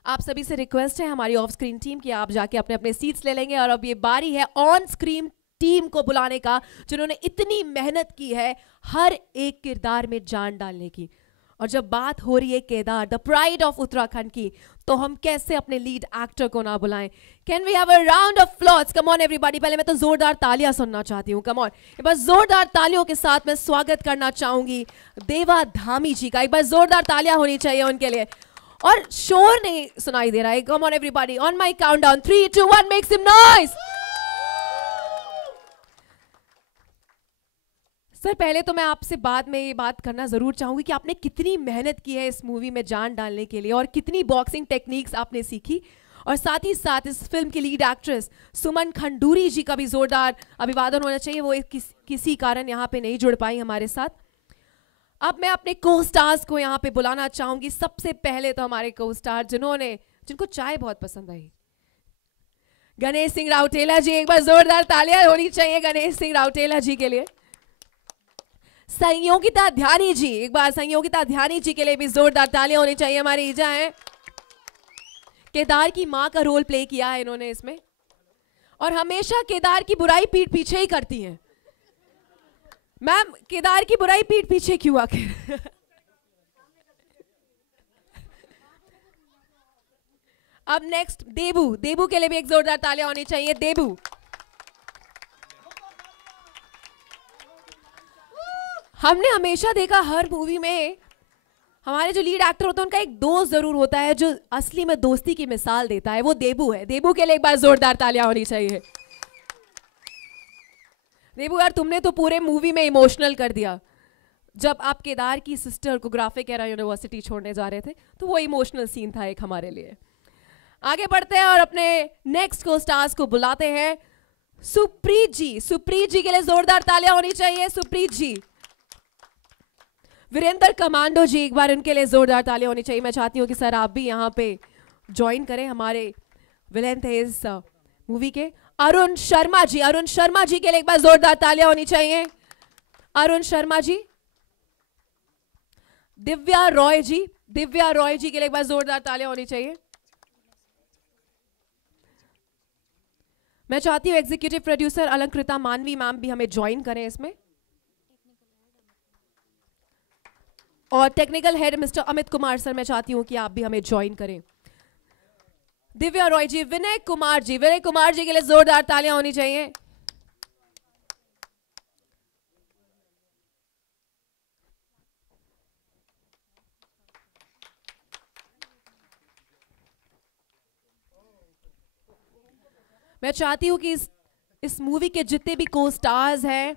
आप सभी से रिक्वेस्ट है हमारी ऑफ स्क्रीन टीम की, आप जाके अपने अपने सीट्स ले लेंगे। और अब ये बारी है ऑन स्क्रीन टीम को बुलाने का, जिन्होंने इतनी मेहनत की है हर एक किरदार में जान डालने की। और जब बात हो रही है Kedar, the pride of Uttarakhand की, तो हम कैसे अपने लीड एक्टर को ना बुलाएं। Can we have a round of applause? Come on everybody. पहले मैं तो जोरदार तालियां सुनना चाहती हूँ, कम ऑन। एक बार जोरदार तालियों के साथ मैं स्वागत करना चाहूंगी देवा धामी जी का, एक बार जोरदार तालियां होनी चाहिए उनके लिए। और शोर नहीं सुनाई दे रहा है, come on everybody, on my countdown 3 2 1 make some noise. Sir पहले तो मैं आपसे बाद में ये बात करना जरूर चाहूंगी कि आपने कितनी मेहनत की है इस मूवी में जान डालने के लिए, और कितनी बॉक्सिंग टेक्निक्स आपने सीखी। और साथ ही साथ इस फिल्म की लीड एक्ट्रेस सुमन खंडूरी जी का भी जोरदार अभिवादन होना चाहिए, वो किसी कारण यहाँ पे नहीं जुड़ पाई हमारे साथ। अब मैं अपने को स्टार्स को यहाँ पे बुलाना चाहूंगी। सबसे पहले तो हमारे को स्टार जिनको चाय बहुत पसंद आई, गणेश सिंह राउटेला जी, एक बार जोरदार तालियां होनी चाहिए गणेश सिंह राउटेला जी के लिए। संयोगिता ध्यानी जी, एक बार संयोगिता ध्यानी जी के लिए भी जोरदार तालियां होनी चाहिए। हमारी ईजा है, केदार की मां का रोल प्ले किया है इन्होंने इसमें, और हमेशा केदार की बुराई पीठ पीछे ही करती हैं। मैम केदार की बुराई पीठ पीछे क्यों आखिर? अब नेक्स्ट देबू, देबू के लिए भी एक जोरदार तालियां होनी चाहिए। देबू, हमने हमेशा देखा हर मूवी में हमारे जो लीड एक्टर होते हैं उनका एक दोस्त जरूर होता है जो असली में दोस्ती की मिसाल देता है, वो देबू है। देबू के लिए एक बार जोरदार तालियां होनी चाहिए। देबू यार, तुमने तो पूरे मूवी में इमोशनल कर दिया। जब आप केदार की सिस्टर को ग्राफिक एरा यूनिवर्सिटी छोड़ने जा रहे थे तो वो इमोशनल सीन था एक हमारे लिए। आगे बढ़ते हैं और अपने नेक्स्ट को स्टार्स को बुलाते हैं। सुप्रीत जी, सुप्रीत जी के लिए जोरदार तालियां होनी चाहिए। सुप्रीत जी, वीरेंद्र कमांडो जी, एक बार उनके लिए जोरदार तालियां होनी चाहिए। मैं चाहती हूँ कि सर आप भी यहाँ पे ज्वाइन करें हमारे विलेन थे इस मूवी के। अरुण शर्मा जी, अरुण शर्मा जी के लिए एक बार जोरदार तालियां होनी चाहिए। अरुण शर्मा जी। दिव्या रॉय जी, दिव्या रॉय जी के लिए एक बार जोरदार तालियां होनी चाहिए। मैं चाहती हूँ एग्जीक्यूटिव प्रोड्यूसर अलंकृता मानवी मैम भी हमें ज्वाइन करें इसमें, और technical head mister Amit Kumar sir, मैं चाहती हूं कि आप भी हमें ज्वाइन करें। दिव्या रॉय जी, विनय कुमार जी, विनय कुमार जी के लिए जोरदार तालियां होनी चाहिए। मैं चाहती हूं कि इस मूवी के जितने भी को स्टार्स हैं,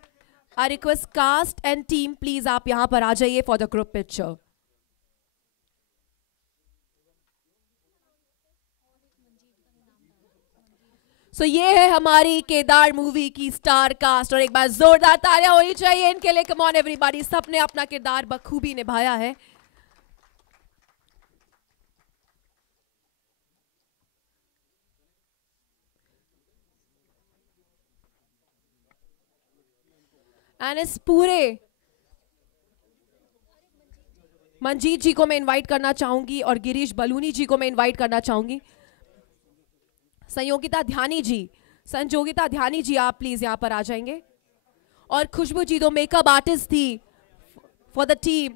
I request cast and team please आप यहां पर आ जाइए for the group picture. So ये है हमारी केदार मूवी की स्टार कास्ट, और एक बार जोरदार तालियां होनी चाहिए इनके लिए। कम ऑन एवरीबॉडी, सबने अपना किरदार बखूबी निभाया है। एंड इस पूरे मंजीत जी को मैं इनवाइट करना चाहूंगी और गिरीश बलूनी जी को मैं इनवाइट करना चाहूंगी। संयोगिता ध्यानी जी, संयोगिता ध्यानी जी आप प्लीज यहां पर आ जाएंगे। और खुशबू जी, दो मेकअप आर्टिस्ट थी for the team.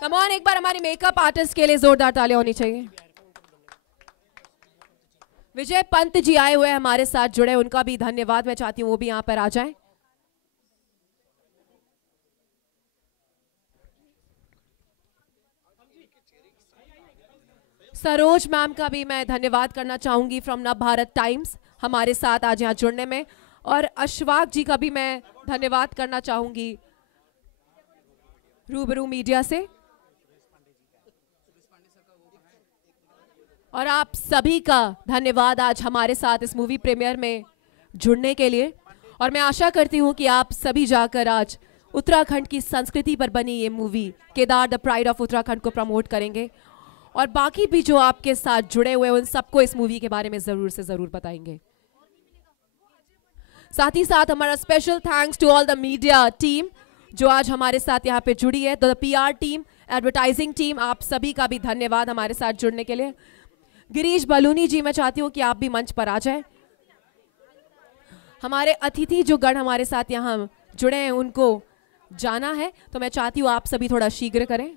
Come on, एक बार हमारी मेकअप आर्टिस्ट के लिए जोरदार तालियां होनी चाहिए। विजय पंत जी आए हुए हमारे साथ जुड़े, उनका भी धन्यवाद। मैं चाहती हूं वो भी यहां पर आ जाएं। सरोज मैम का भी मैं धन्यवाद करना चाहूंगी फ्रॉम नव भारत टाइम्स, हमारे साथ आज यहाँ जुड़ने में। और अशफाक जी का भी मैं धन्यवाद करना चाहूंगी रूबरू मीडिया से। और आप सभी का धन्यवाद आज हमारे साथ इस मूवी प्रीमियर में जुड़ने के लिए। और मैं आशा करती हूँ कि आप सभी जाकर आज उत्तराखंड की संस्कृति पर बनी ये movie Kedar the pride of Uttarakhand को प्रमोट करेंगे, और बाकी भी जो आपके साथ जुड़े हुए उन सबको इस मूवी के बारे में जरूर से जरूर बताएंगे। साथ ही साथ हमारा special thanks to all the media team जो आज हमारे साथ यहाँ पे जुड़ी है, the PR team, advertising team, आप सभी का भी धन्यवाद हमारे साथ जुड़ने के लिए। गिरीश बलूनी जी, मैं चाहती हूँ कि आप भी मंच पर आ जाए। हमारे अतिथि जो गण हमारे साथ यहाँ जुड़े हैं उनको जाना है, तो मैं चाहती हूँ आप सभी थोड़ा शीघ्र करें।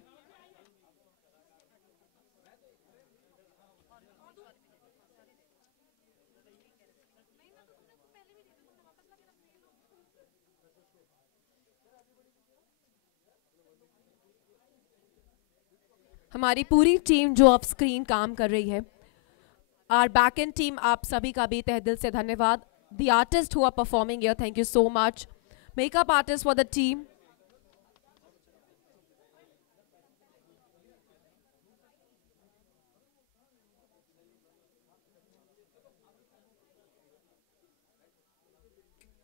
हमारी पूरी टीम जो ऑफ स्क्रीन काम कर रही है, आर बैक एंड टीम, आप सभी का भी तहे दिल से धन्यवाद। The artist who are performing here, thank you so much. Makeup artist for the team,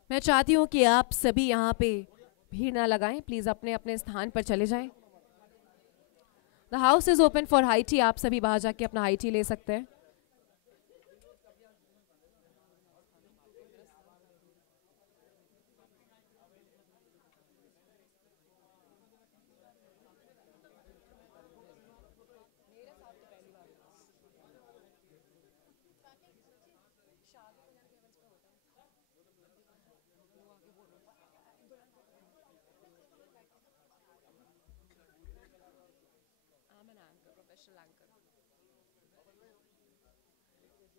मैं चाहती हूँ कि आप सभी यहाँ पे भीड़ ना लगाएं, प्लीज अपने अपने स्थान पर चले जाएं। The house is open for high tea, आप सभी बाहर जाके अपना हाई टी ले सकते हैं।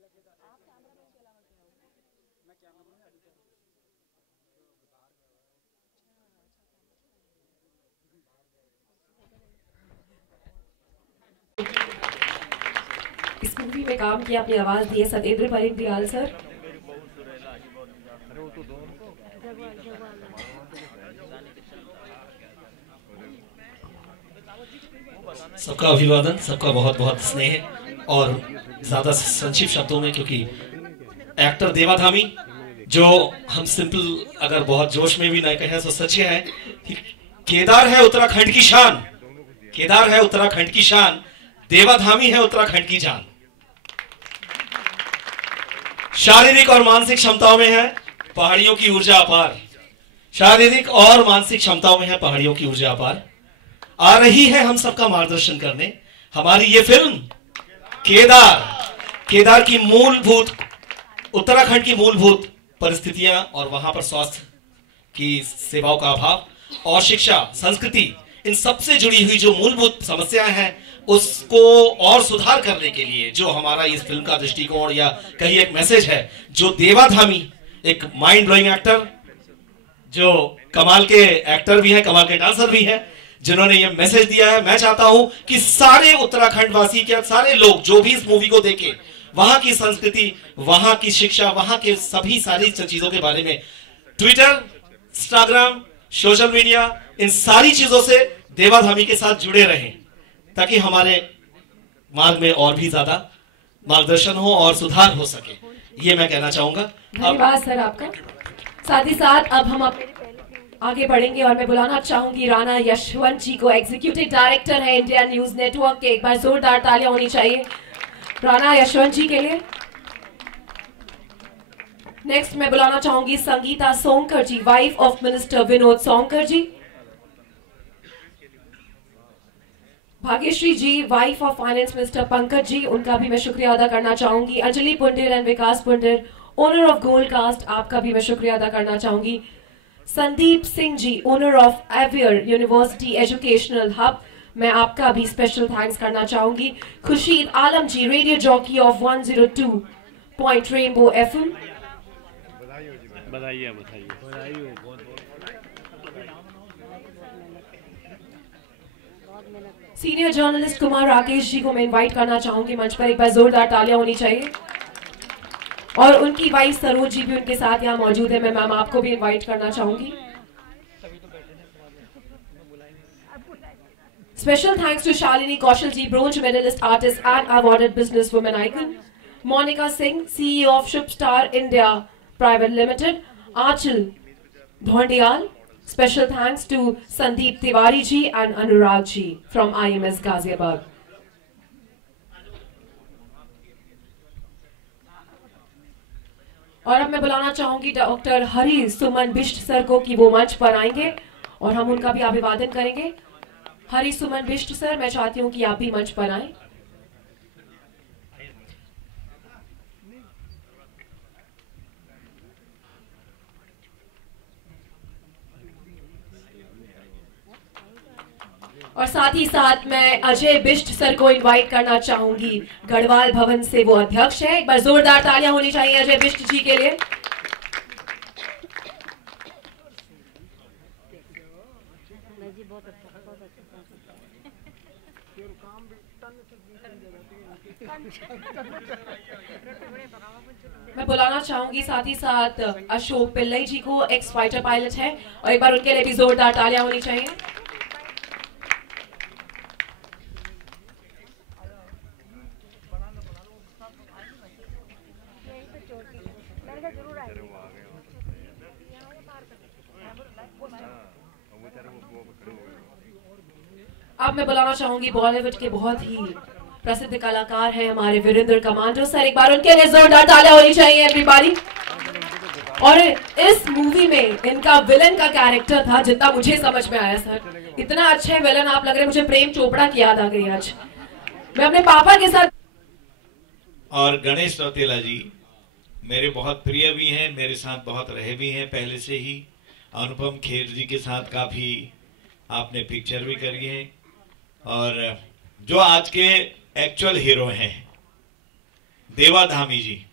इस मूवी में काम किया, अपनी आवाज दी है सत्येंद्र परिंदयाल सर। सबका अभिवादन, सबका बहुत बहुत स्नेह। और ज्यादा संक्षिप्त शब्दों में, क्योंकि एक्टर देवा धामी, जो हम सिंपल अगर बहुत जोश में भी नहीं कहें तो सच है कि केदार है उत्तराखंड की शान, केदार है उत्तराखंड की शान, देवा धामी है उत्तराखंड की जान। शारीरिक और मानसिक क्षमताओं में है पहाड़ियों की ऊर्जा अपार, शारीरिक और मानसिक क्षमताओं में है पहाड़ियों की ऊर्जा अपार। आ रही है हम सबका मार्गदर्शन करने हमारी ये फिल्म केदार की मूलभूत, उत्तराखंड की मूलभूत परिस्थितियां और वहां पर स्वास्थ्य की सेवाओं का अभाव और शिक्षा, संस्कृति, इन सबसे जुड़ी हुई जो मूलभूत समस्याएं हैं उसको और सुधार करने के लिए जो हमारा इस फिल्म का दृष्टिकोण या कहीं एक मैसेज है, जो देवा धामी एक माइंड ब्लोइंग एक्टर, जो कमाल के एक्टर भी हैं, कमाल के डांसर भी हैं, जिन्होंने ये मैसेज दिया है। मैं चाहता हूं कि सारे उत्तराखंड वासी के सारे लोग जो भी इस मूवी को देखें, वहां की संस्कृति, वहां की शिक्षा, वहां के सभी सारी चीजों के बारे में ट्विटर, इंस्टाग्राम, सोशल मीडिया, इन सारी चीजों से देवाधामी के साथ जुड़े रहें ताकि हमारे मार्ग में और भी ज्यादा मार्गदर्शन हो और सुधार हो सके। ये मैं कहना चाहूंगा। धन्यवाद सर आपका। साथ ही साथ अब हम आगे बढ़ेंगे और मैं बुलाना चाहूंगी राणा यशवंत जी को, एग्जीक्यूटिव डायरेक्टर है इंडिया न्यूज नेटवर्क के। एक बार जोरदार तालियां होनी चाहिए राणा यशवंत जी के लिए। नेक्स्ट मैं बुलाना चाहूंगी Sangeeta Sonkar ji, wife of minister Vinod Sonkar ji. Bhagyashree ji, wife of finance minister Pankaj ji, उनका भी मैं शुक्रिया अदा करना चाहूंगी। Anjali Punder and Vikas Punder, owner of Gold Cast, आपका भी मैं शुक्रिया अदा करना चाहूंगी। Sandeep Singh ji, owner of Aviar University Educational Hub, मैं आपका भी स्पेशल थैंक्स करना चाहूंगी। Khurshid Alam ji, radio jockey of 102 Rainbow FM। बधाई हो। सीनियर जर्नलिस्ट कुमार राकेश जी को मैं इनवाइट करना चाहूंगी मंच पर। एक बार जोरदार तालियां होनी चाहिए। और उनकी वाइफ सरोज जी भी उनके साथ यहाँ मौजूद है। मैं मैम आपको भी इनवाइट करना चाहूंगी। Special thanks to Shalini Kaushal ji, bronze medallist artist and awarded business women icon. Monika Singh, CEO of Shubh Star India Private Limited. Aanchal Dhondiyal. Special thanks to Sandeep Tiwari ji and Anurag ji from IMS Ghaziabad. और अब मैं बुलाना चाहूंगी doctor हरी सुमन Bisht sir को कि वो मंच पर आएंगे और हम उनका भी अभिवादन करेंगे। हरी सुमन बिष्ट सर, मैं चाहती हूं कि आप भी मंच पर आएं। और साथ ही साथ मैं अजय बिष्ट सर को इनवाइट करना चाहूंगी, गढ़वाल भवन से वो अध्यक्ष है। एक बार जोरदार तालियां होनी चाहिए अजय बिष्ट जी के लिए। मैं बुलाना चाहूंगी साथ ही साथ अशोक पिल्लई जी को, एक्स फाइटर पायलट है, और एक बार उनके लिए भी जोरदार तालियां होनी चाहिए। अब मैं बुलाना चाहूंगी बॉलीवुड के बहुत ही प्रसिद्ध कलाकार हैं हमारे वीरेंद्र कमांडो सर। एक बार उनके लिए जोरदार तालियां होनी चाहिए एवरीबॉडी। और इस मूवी में इनका विलन का कैरेक्टर था, जितना मुझे समझ में आया सर, इतना अच्छा विलन आप लग रहे, मुझे प्रेम चोपड़ा की याद आ गई आज। मैं अपने पापा के साथ। और गणेश रौतेला जी मेरे बहुत प्रिय भी हैं, मेरे साथ बहुत रहे भी हैं पहले से ही। अनुपम खेर जी के साथ काफी आपने पिक्चर भी करी है, और जो आज के एक्चुअल हीरो हैं देवा धामी जी,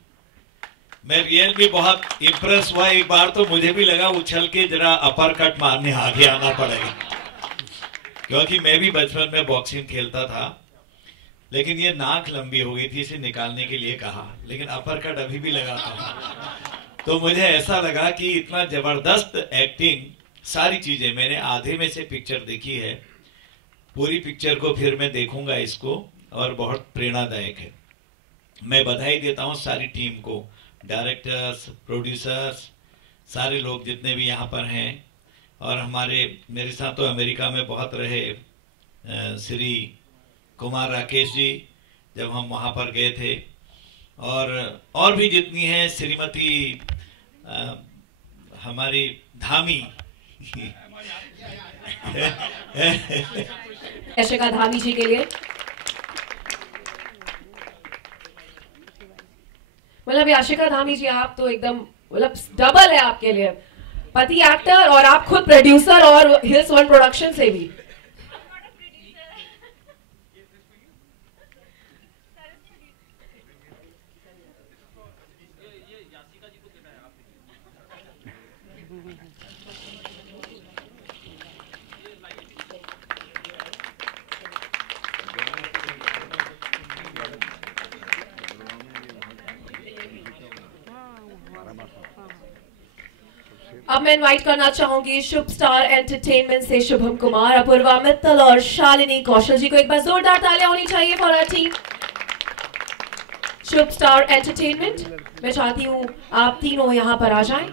मैं रियली बहुत इम्प्रेस हुआ। एक बार तो मुझे भी लगा उछल के जरा अपर कट मारने आगे आना पड़ेगा, क्योंकि मैं भी बचपन में बॉक्सिंग खेलता था, लेकिन ये नाक लंबी हो गई थी, इसे निकालने के लिए कहा, लेकिन अपर कट अभी भी लगाता हूं। तो मुझे ऐसा लगा कि इतना जबरदस्त एक्टिंग, सारी चीजें, मैंने आधे में से पिक्चर देखी है, पूरी पिक्चर को फिर मैं देखूंगा इसको, और बहुत प्रेरणादायक है। मैं बधाई देता हूं सारी टीम को, डायरेक्टर्स, प्रोड्यूसर्स, सारे लोग जितने भी यहाँ पर हैं, और हमारे मेरे साथ तो अमेरिका में बहुत रहे श्री कुमार राकेश जी, जब हम वहाँ पर गए थे, और भी जितनी हैं, श्रीमती हमारी धामी आशिका धामी जी के लिए, मतलब आशिका धामी जी आप तो एकदम मतलब डबल है आपके लिए, पति एक्टर और आप खुद प्रोड्यूसर और हिल्स वन प्रोडक्शन से भी। अब मैं इनवाइट करना चाहूंगी शुभ स्टार एंटरटेनमेंट से शुभम कुमार, अपूर्वा मित्तल और शालिनी कौशल जी को। एक बार जोरदार तालियां होनी चाहिए for our team Shubh Star Entertainment. मैं चाहती हूँ आप तीनों यहाँ पर आ जाएं।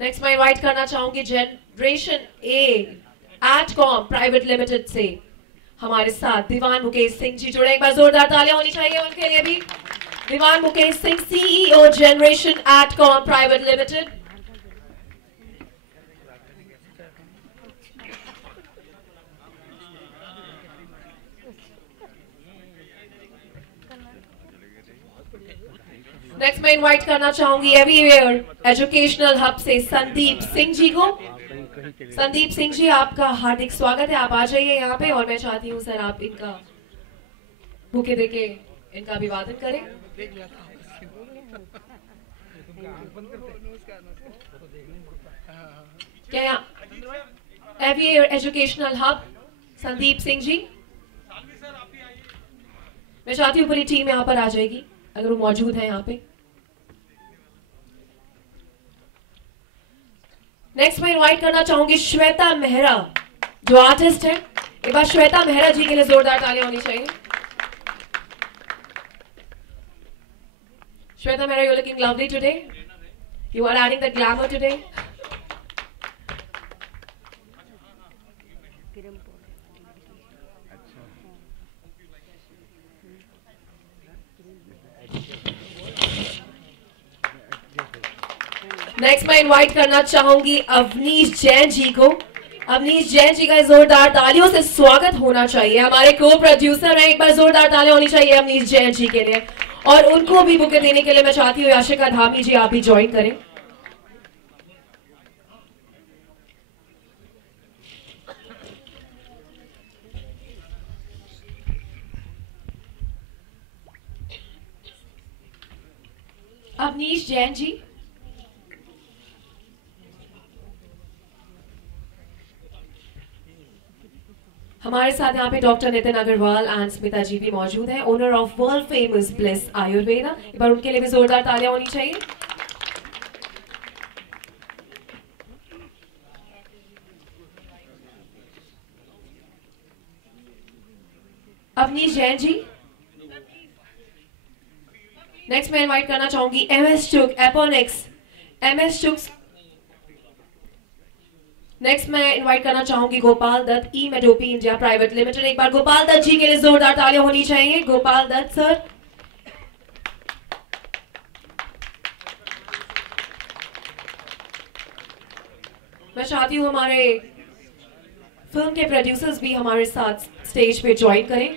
नेक्स्ट मैं इनवाइट करना चाहूंगी जनरेशन ए एटकॉम प्राइवेट लिमिटेड से हमारे साथ दीवान मुकेश सिंह जी जुड़े। एक बार जोरदार तालियां होनी चाहिए उनके लिए भी। Diwan Mukesh Singh, CEO Generation Atcom Private Limited. Next मैं इनवाइट करना चाहूंगी एवीवेयर एजुकेशनल हब से संदीप सिंह जी को। संदीप सिंह जी आपका हार्दिक स्वागत है, आप आ जाइए यहाँ पे, और मैं चाहती हूँ सर आप इनका बुके देके इनका अभिवादन करें। क्या एवीवेयर एजुकेशनल हब संदीप सिंह जी, मैं चाहती हूँ पूरी टीम यहाँ पर आ जाएगी अगर वो मौजूद है यहाँ पे। नेक्स्ट मैं इनवाइट करना चाहूंगी श्वेता मेहरा जो आर्टिस्ट है। एक बार श्वेता मेहरा जी के लिए जोरदार तालियां होनी चाहिए। Shweta Mehra, you looking lovely today, you are adding the glamour today. Next मैं इनवाइट करना चाहूंगी अवनीश जैन जी को। अवनीश जैन जी का जोरदार तालियों से स्वागत होना चाहिए, हमारे को प्रोड्यूसर हैं। एक बार जोरदार तालियां होनी चाहिए अवनीश जैन जी के लिए, और उनको भी बुके देने के लिए मैं चाहती हूँ आशिका धामी जी आप भी ज्वाइन करें। अवनीश जैन जी, हमारे साथ यहाँ पे डॉक्टर नितिन अग्रवाल एंड स्मिता जी भी मौजूद हैं, owner of world famous bliss Ayurveda. एक बार उनके लिए भी जोरदार तालियां होनी चाहिए। अवनीश जैन जी। नेक्स्ट मैं इनवाइट करना चाहूंगी एमएस चुक एपोनिक्स, एमएस चुक। नेक्स्ट मैं इनवाइट करना चाहूंगी गोपाल दत्त, ई मेडोपी इंडिया प्राइवेट लिमिटेड। एक बार गोपाल दत्त जी के लिए जोरदार तालियां होनी चाहिए। गोपाल दत्त सर। मैं चाहती हूँ हमारे फिल्म के प्रोड्यूसर्स भी हमारे साथ स्टेज पे ज्वाइन करें।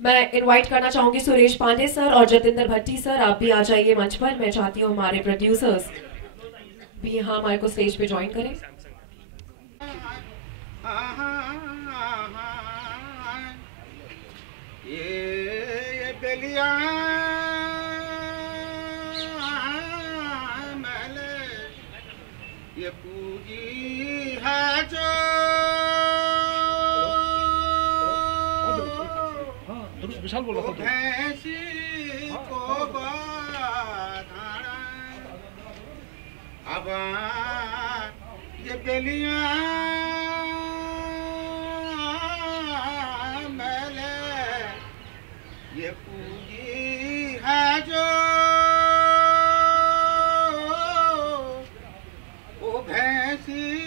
मैं इनवाइट करना चाहूंगी सुरेश पांडे सर और जतिंदर भट्टी सर, आप भी आ जाइए मंच पर। मैं चाहती हूँ हमारे प्रोड्यूसर्स भी यहाँ हमारे को स्टेज पे ज्वाइन करें। ये बेलिया मैंने ये पूजी है जो विशाल बोल रहा था भैंसी को बाधाना अब ये बेलिया मैंने ये पूजी है जो ओ भैंसी